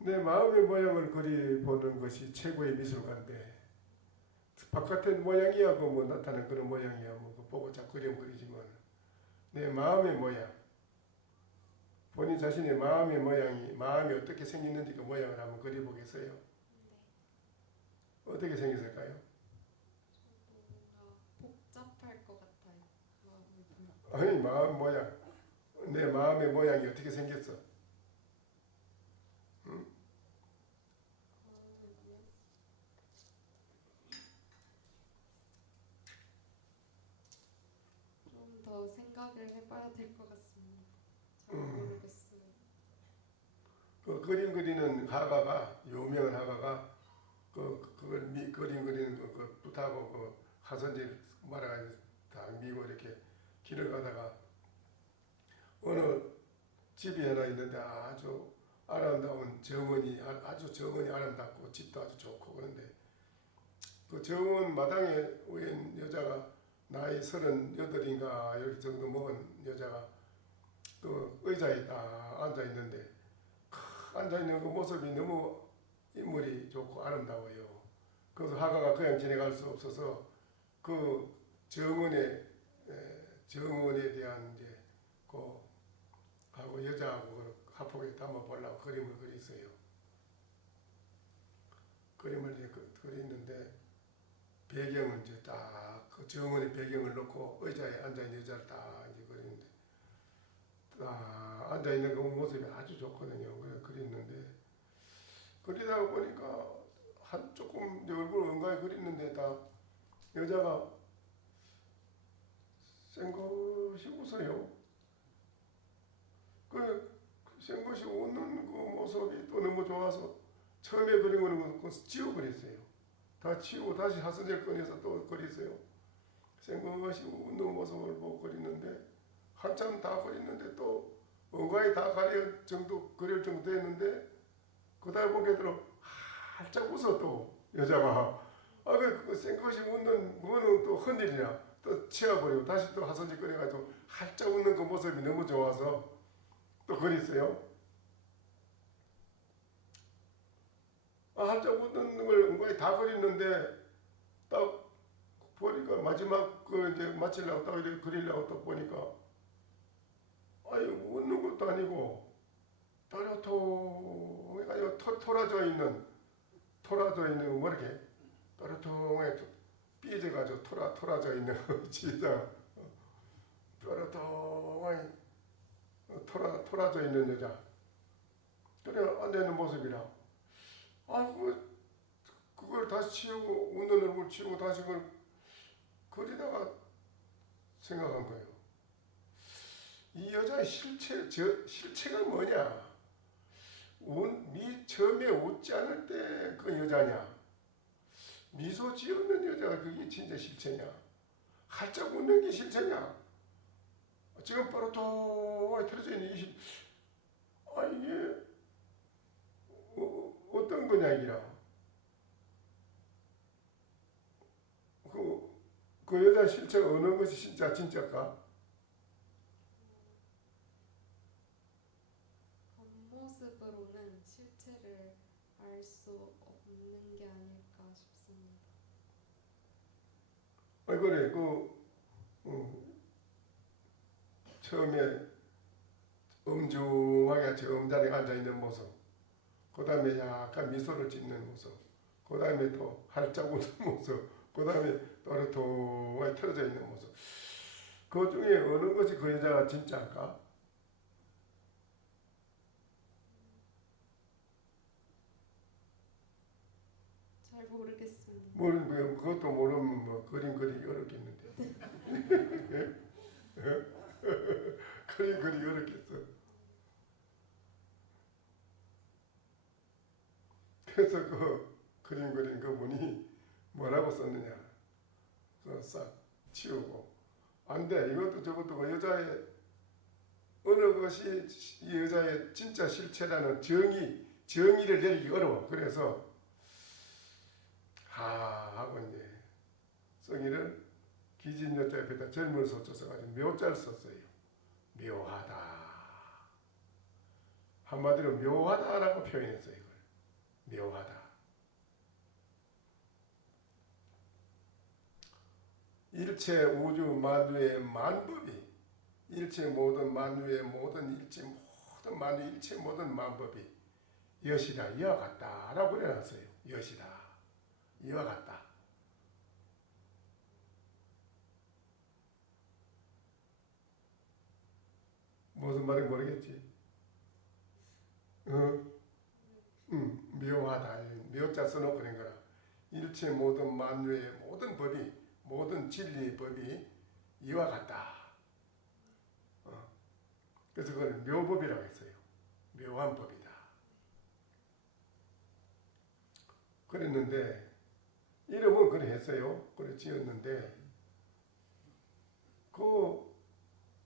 내 마음의 모양을 그려보는 것이 최고의 미술가인데 바깥의 모양이야 그 나타나는 그런 모양이야 그거 보고 자꾸 그리지만 내 마음의 모양 본인 자신의 마음의 모양이 마음이 어떻게 생겼는지 그 모양을 한번 그려보겠어요? 어떻게 생겼을까요? 뭔가 복잡할 것 같아요. 마음을 보면. 아니 마음 모양, 내 마음의 모양이 어떻게 생겼어? 응? 좀 더 생각을 해봐야 될 것 같습니다. 잘 모르겠어요. 그 그림 그리는 화가가 유명한 화가가 그걸 그림 그리는 그 붓하고 그 화선지 말아가지고 다 미고 이렇게 길을 가다가 어느 집이 하나 있는데 아주 아름다운 정원이 아주 정원이 아름답고 집도 아주 좋고 그런데 그 정원 마당에 웬 여자가 나이 38인가 이렇게 정도 먹은 여자가 그 의자에 딱 앉아 있는데 앉아 있는 그 모습이 너무 인물이 좋고 아름다워요. 그래서 화가가 그냥 지나갈 수 없어서 그 정원에 대한 이제 그 하고 여자하고 화폭에 담아 보려고 그림을 그렸어요. 그림을 이제 그렸는데 배경은 이제 딱 그 정원의 배경을 놓고 의자에 앉아 있는 여자를 딱 이제 그리는데 딱 앉아 있는 그 모습이 아주 좋거든요. 그래서 그렸는데 그리다가 보니까 한 조금 이제 얼굴 은가히 그렸는데 다 여자가 생것이 웃어요. 그 생것이 웃는 그 모습이 또 너무 좋아서 처음에 그린 거는 그 지워버렸어요. 다 치우고 다시 화선지를 꺼내서 또 그렸어요. 생것이 웃는 모습을 보고 그리는데 한참 다 그렸는데 또 은가히 다 그릴 정도 됐는데 그 다음에 보게 들어 활짝 웃어 또 여자가 그 생것이 웃는 그거는 또 헌일이냐 또 치워버리고 다시 또 화선지 꺼내가지고 활짝 웃는 그 모습이 너무 좋아서 또 그렸어요. 활짝 웃는 걸 은근히 다 그렸는데 딱 보니까 마지막 그 이제 마치려고 딱 이렇게 그리려고 딱 보니까 아니 웃는 것도 아니고 따로통하게 아니고 토라져 있는 뭐 이렇게 따로통하게 삐져가지고 토라져 있는 진짜 따로통하게 토라져 있는 여자 그래 앉아있는 모습이라 그걸 다시 치우고 웃는 얼굴 치우고 다시 그걸 그리다가 생각한 거예요. 이 여자의 실체가 뭐냐? 처음에 웃지 않을 때 그 여자냐? 미소 지었는 여자가 그게 진짜 실체냐? 활짝 웃는 게 실체냐? 지금 바로 또 틀어져 있는 이게 어떤 거냐 이라. 그 여자 실체가 어느 것이 진짜일까? 겉모습으로는 실체를 알 수 없는 게 아닐까 싶습니다. 그래 처음에 엄중하게 점잖게 앉아 있는 모습, 그 다음에 약간 미소를 짓는 모습, 그 다음에 또 활짝 웃는 모습, 그 다음에 또렷하게 틀어져 있는 모습. 그 중에 어느 것이 그 여자가 진짜일까? 잘 모르겠습니다. 그것도 모르면 뭐 그림 그리기 어렵겠는데. 그림 그리기 어렵겠어. 그래서 그 그림 그린 그분이 뭐라고 썼느냐. 싹 치우고. 안 돼. 이것도 저것도 그 여자의 어느 것이 이 여자의 진짜 실체라는 정의를 내리기 어려워. 그래서 하고 이제 성의를 기진여자 옆에다 젊은 소자 써가지고 묘자를 썼어요. 묘하다. 한마디로 묘하다라고 표현했어요. 이걸. 묘하다. 일체 우주 만유의 만법이 일체 모든 만유의 모든 일체 모든 모든 만유 일체 모든 만법이 이것이다 이와 같다라고 그려놨어요. 이것이다 이와 같다. 무슨 말인지 모르겠지. 묘하다. 묘자 써놓고 그런 거라. 일체 모든 만유의 모든 법이 모든 진리의 법이 이와 같다. 그래서 그걸 묘법이라고 했어요. 묘한 법이다. 그랬는데 이름은 그래 했어요. 그래 지었는데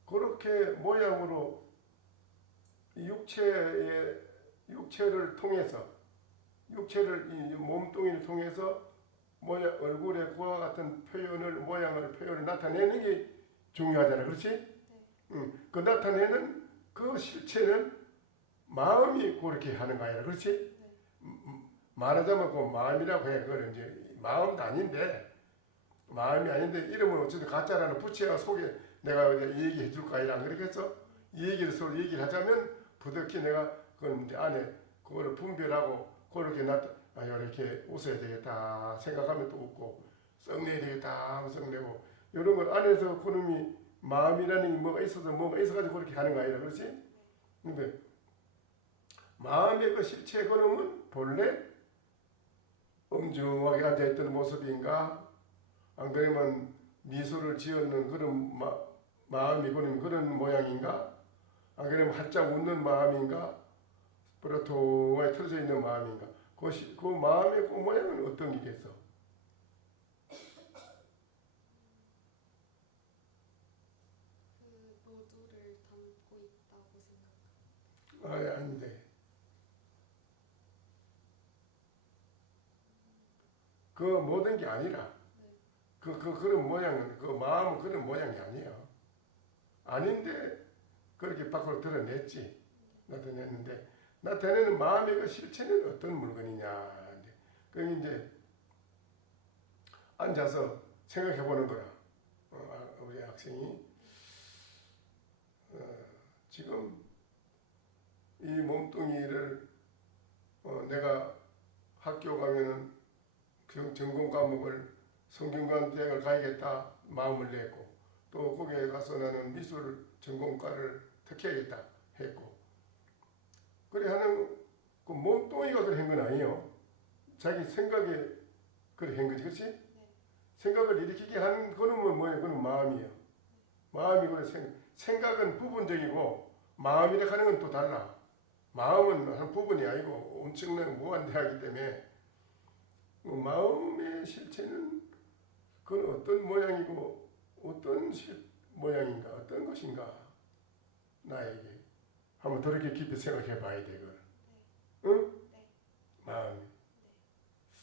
그렇게 모양으로 육체를 통해서 육체를 이 몸뚱이를 통해서 모양 얼굴에 그와 같은 모양을 나타내는 게 중요하잖아, 그렇지? 그 나타내는 그 실체는 마음이 그렇게 하는 거 아니라, 그렇지? 말하자면 그 마음이라고 해. 그걸 이제 마음도 아닌데 마음이 아닌데 이름을 어쨌든 가짜라는 붙여야 속에 내가 이 얘기 해줄 거 아니라 그러겠어? 이 얘기를 서로 얘기를 하자면 부득이 내가 그걸 이제 안에 그거를 분별하고 그렇게 이렇게 웃어야 되겠다 생각하면 또 웃고 썩내야 되겠다 하면 썩내고 이런 걸 안에서 그놈이 마음이라는 게 뭐가 있어가지고 그렇게 하는 거 아니라, 그렇지? 근데 마음의 그 실체 그놈은 본래 엄중하게 앉아있던 모습인가 안 그러면 미소를 지었는 그런 마음이 그런 모양인가 안 그러면 활짝 웃는 마음인가 보라통하게 틀어져 있는 마음인가 그 마음의 그 모양은 어떤 게겠어? 그 모두를 담고 있다고 생각합니다. 아닌데 그 모든 게 아니라 그런 모양은 그 마음은 그런 모양이 아니에요. 아닌데 그렇게 밖으로 드러냈지. 나타냈는데 나타내는 마음의 그 실체는 어떤 물건이냐. 그 이제 앉아서 생각해 보는 거라. 우리 학생이 지금 이 몸뚱이를 내가 학교 가면은 전공 과목을 성균관 대학을 가야겠다 마음을 냈고 또 거기에 가서 나는 미술 전공과를 택해야겠다 했고 그래 하는 그 몸뚱이가 그래 한 건 아니에요. 자기 생각에 그래 한 거지, 그렇지? 네. 생각을 일으키게 하는 그는 뭐예요? 그는 마음이에요. 마음이 그래 생각은 부분적이고 마음이라 하는 건 또 달라. 마음은 한 부분이 아니고 엄청나게 무한대하기 때문에 마음의 실체는 그건 어떤 모양이고 어떤 모양인가 어떤 것인가 나에게 한번 그렇게 깊이 생각해 봐야 돼. 그걸. 응? 네. 마음이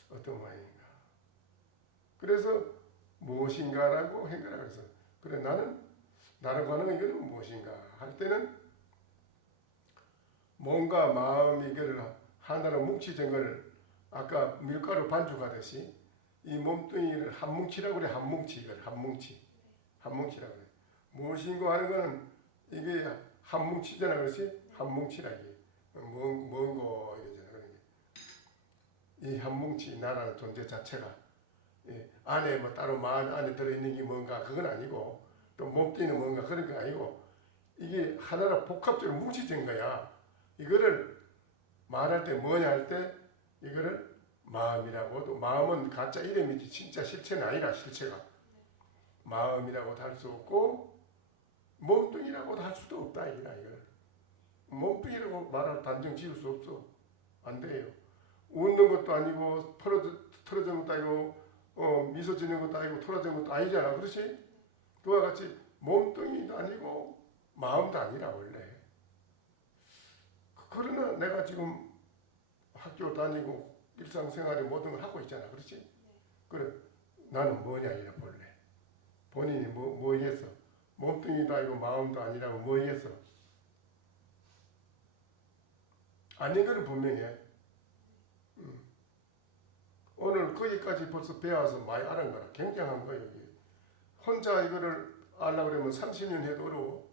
어떤 모양인가. 그래서 무엇인가라고 행거라 그래서 그래 나라고 하는 건 이거는 무엇인가 할 때는 몸과 마음이 이거를 하나로 뭉치진 걸 아까 밀가루 반죽하듯이 이 몸뚱이를 한 뭉치라고 그래. 한 뭉치. 이걸 한 뭉치라고 그래. 무엇인가 하는 거는 이게 한 뭉치잖아. 그렇지? 한 뭉치라 이게. 뭔고 이러잖아. 이 한 뭉치 나라는 존재 자체가 안에 뭐 따로 마음 안에 들어있는 게 뭔가 그건 아니고 또 몸뚱이는 뭔가 그런 거 아니고 이게 하나로 복합적으로 뭉치진 거야. 이거를 말할 때 뭐냐 할 때 이거를 마음이라고 또 마음은 가짜 이름이지 진짜 실체는 아니라 실체가 마음이라고도 할 수 없고 몸뚱이라고도 할 수도 없다 이거라. 이거를 몸뚱이라고 말할 단정 지을 수 없어. 안 돼요. 웃는 것도 아니고 털어진 것도 아니고 미소 짓는 것도 아니고 털어진 것도 아니잖아. 그렇지? 그와 같이 몸뚱이도 아니고 마음도 아니라 원래. 그러나 내가 지금 학교 다니고 일상생활에 모든 걸 하고 있잖아. 그렇지? 네. 그래. 나는 뭐냐 이래 본래. 본인이 뭐겠어? 몸뚱이도 아니고 마음도 아니라고 뭐겠어? 아닌 거는 분명해. 오늘 거기까지 벌써 배워서 많이 알은 거라. 굉장한 거야. 여기. 혼자 이거를 알려고 그러면 30년 해도 어려워.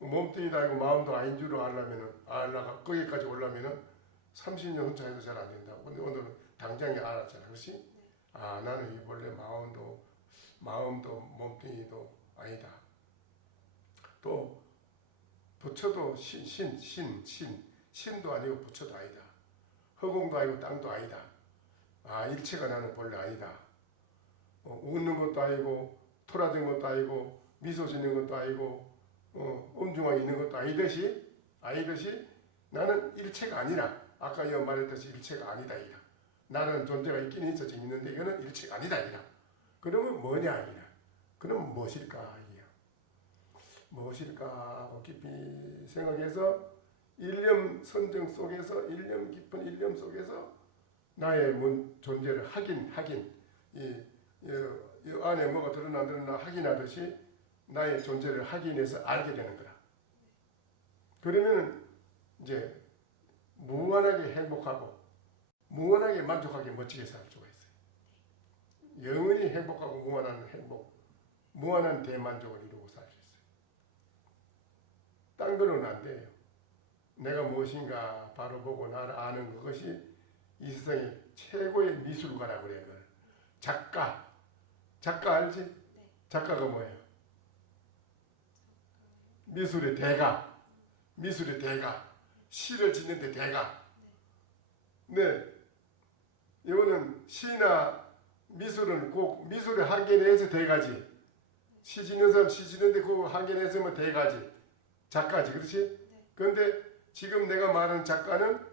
몸뚱이도 아니고 마음도 아닌 줄 알려가 거기까지 오려면은 30년 혼자 해도 잘 안 된다고. 근데 오늘은 당장에 알았잖아. 그렇지? 아, 나는 이 본래 마음도 몸뚱이도 아니다. 또 부처도 신도 아니고 부처도 아니다. 허공도 아니고 땅도 아니다. 아, 일체가 나는 본래 아니다. 웃는 것도 아니고 토라진 것도 아니고 미소 짓는 것도 아니고 엄중하게 있는 것도 아니듯이 나는 일체가 아니라 아까 말했듯이 일체가 아니다 이라. 나는 존재가 있긴 있어 지금 있는데 이거는 일체가 아니다 이라. 그러면 뭐냐 이라. 그럼 무엇일까 이야. 무엇일까 하고 깊이 생각해서 일념 선정 속에서 일념 깊은 일념 속에서 나의 존재를 확인 이 안에 뭐가 드러나 확인하듯이 나의 존재를 확인해서 알게 되는 거라. 그러면 이제 무한하게 행복하고 무한하게 만족하게 멋지게 살 수가 있어요. 영원히 행복하고 무한한 대만족을 이루고 살 수 있어요. 딴 거는 안 돼요. 내가 무엇인가 바로 보고 나를 아는 그것이 이 세상의 최고의 미술가라고 그래요. 작가 알지? 네. 작가가 뭐예요? 미술의 대가. 시를 짓는데 대가. 네. 이거는 시나 미술은 꼭 미술의 한계 내에서 대가지. 시 짓는 사람 시 짓는데 그 한계 내에서면 대가지. 작가지. 그렇지? 그런데 지금 내가 말하는 작가는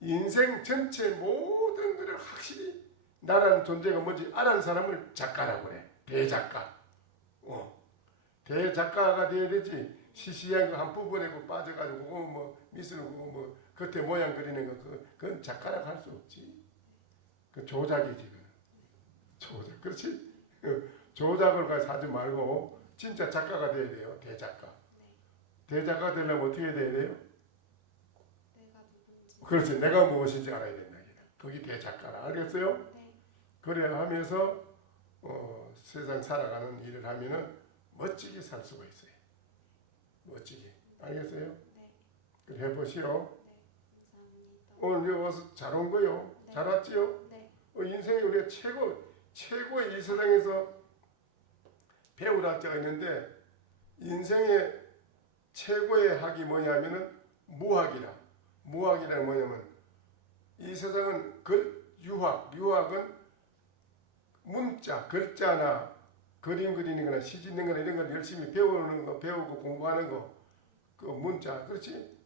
인생 전체 모든 것을 확실히 나라는 존재가 뭔지 알아는 사람을 작가라고 그래. 대작가. 대작가가 돼야 되지. 시시한 거 한 부분에 빠져가지고 그거 뭐 미술 그거 뭐 겉에 모양 그리는 거 그건 작가라고 할 수 없지. 그 조작이지. 조작. 그렇지? 조작을 가서 하지 말고 진짜 작가가 돼야 돼요. 대작가. 대작가 되려면 어떻게 돼야 돼요? 그렇지. 내가 무엇인지 알아야 된다. 거기 대작가라. 알겠어요? 네. 그래야 하면서 세상 살아가는 일을 하면은 멋지게 살 수가 있어요. 멋지게. 알겠어요? 네. 그래 해보시오. 네. 감사합니다. 오늘 여기 와서 잘 온 거요. 네. 잘 왔지요? 네. 인생에 우리가 최고의 이 세상에서 배울 자가 있는데 인생의 최고의 학이 뭐냐면은 무학이라. 무학이란 뭐냐면 이 세상은 유학은 문자, 글자나 그림 그리는 거나 시 짓는 거나 이런 걸 열심히 배우는 거, 배우고 공부하는 거, 그 문자, 그렇지?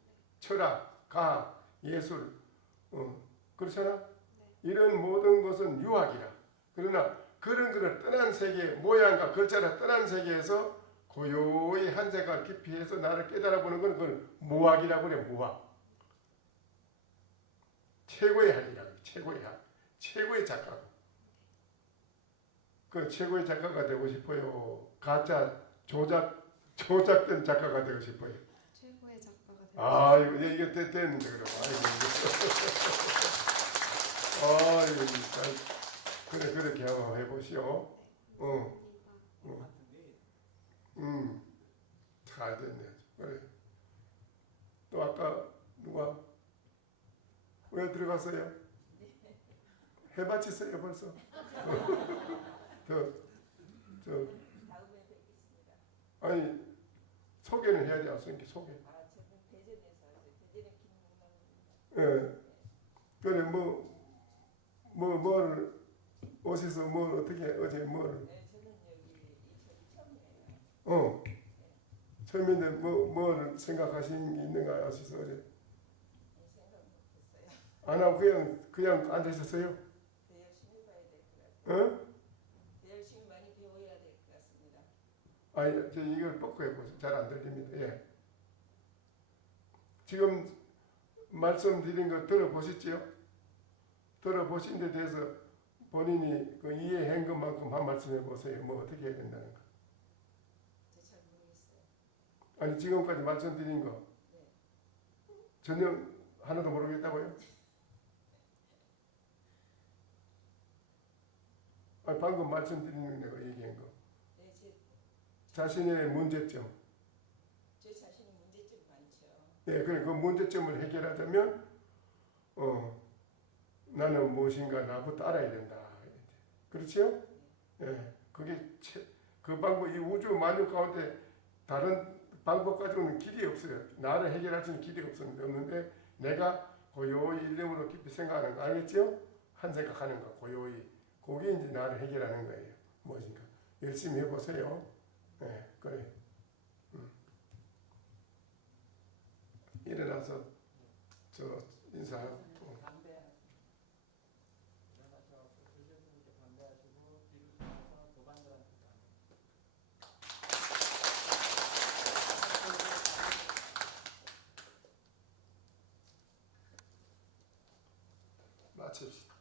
철학, 과학, 예술, 그렇잖아? 이런 모든 것은 유학이라. 그러나 그런 거를 떠난 세계, 모양과 글자를 떠난 세계에서 고요히 한 생각 깊이 해서 나를 깨달아보는 건 그걸 무학이라고 그래, 무학. 최고의 학이라고, 최고의 학. 최고의 작가고. 그 최고의 작가가 되고 싶어요. 가짜, 조작된 작가가 되고 싶어요. 최고의 작가가 되고 싶어요. 이게 됐는데, 그럼. 그래, 그렇게 한번 해보시오. 잘 됐네. 그래. 또 아까 누가 왜 들어갔어요? 해바치세요 벌써. 아니 소개는 해야지 않습니까? 소개. 저는 대전에서 왔어요. 대전의 김문남입니다. 예. 그래 뭘 오셔서 뭘 어떻게 어제 뭘? 네, 저는 여기 처음이에요. 처음인데 뭘 생각하신 게 있는가 하셔서 어제. 생각 못했어요. 안 하고 그냥 앉아 있었어요? 더 열심히 봐야 될 것 같아요. 더 열심히 많이 배워야 될 것 같습니다. 이걸 뻗고 해보세요. 잘 안 들립니다. 예. 지금 말씀드린 거 들어보셨지요? 들어보신 데 대해서 본인이 그 이해한 것만큼 한 말씀 해보세요. 뭐 어떻게 해야 된다는 거. 잘 모르겠어요. 아니 지금까지 말씀드린 거 네. 전혀 하나도 모르겠다고요? 방금 말씀드린 내가 얘기한 거. 네, 자신의 문제점. 제 자신 예, 그 문제점을 해결하자면 나는 무엇인가 나부터 알아야 된다. 그렇죠? 예, 그 방법, 이 우주 만유 가운데 다른 방법 가지고는 길이 없어요. 나를 해결할 수 있는 길이 없는데 내가 고요히 일념으로 깊이 생각하는 거 알겠죠? 한 생각하는 거 고요히. 그게 이제 나를 해결하는 거예요. 무엇인가. 열심히 해보세요. 예, 그래. 일어나서 저 인사하고. 마칩시다.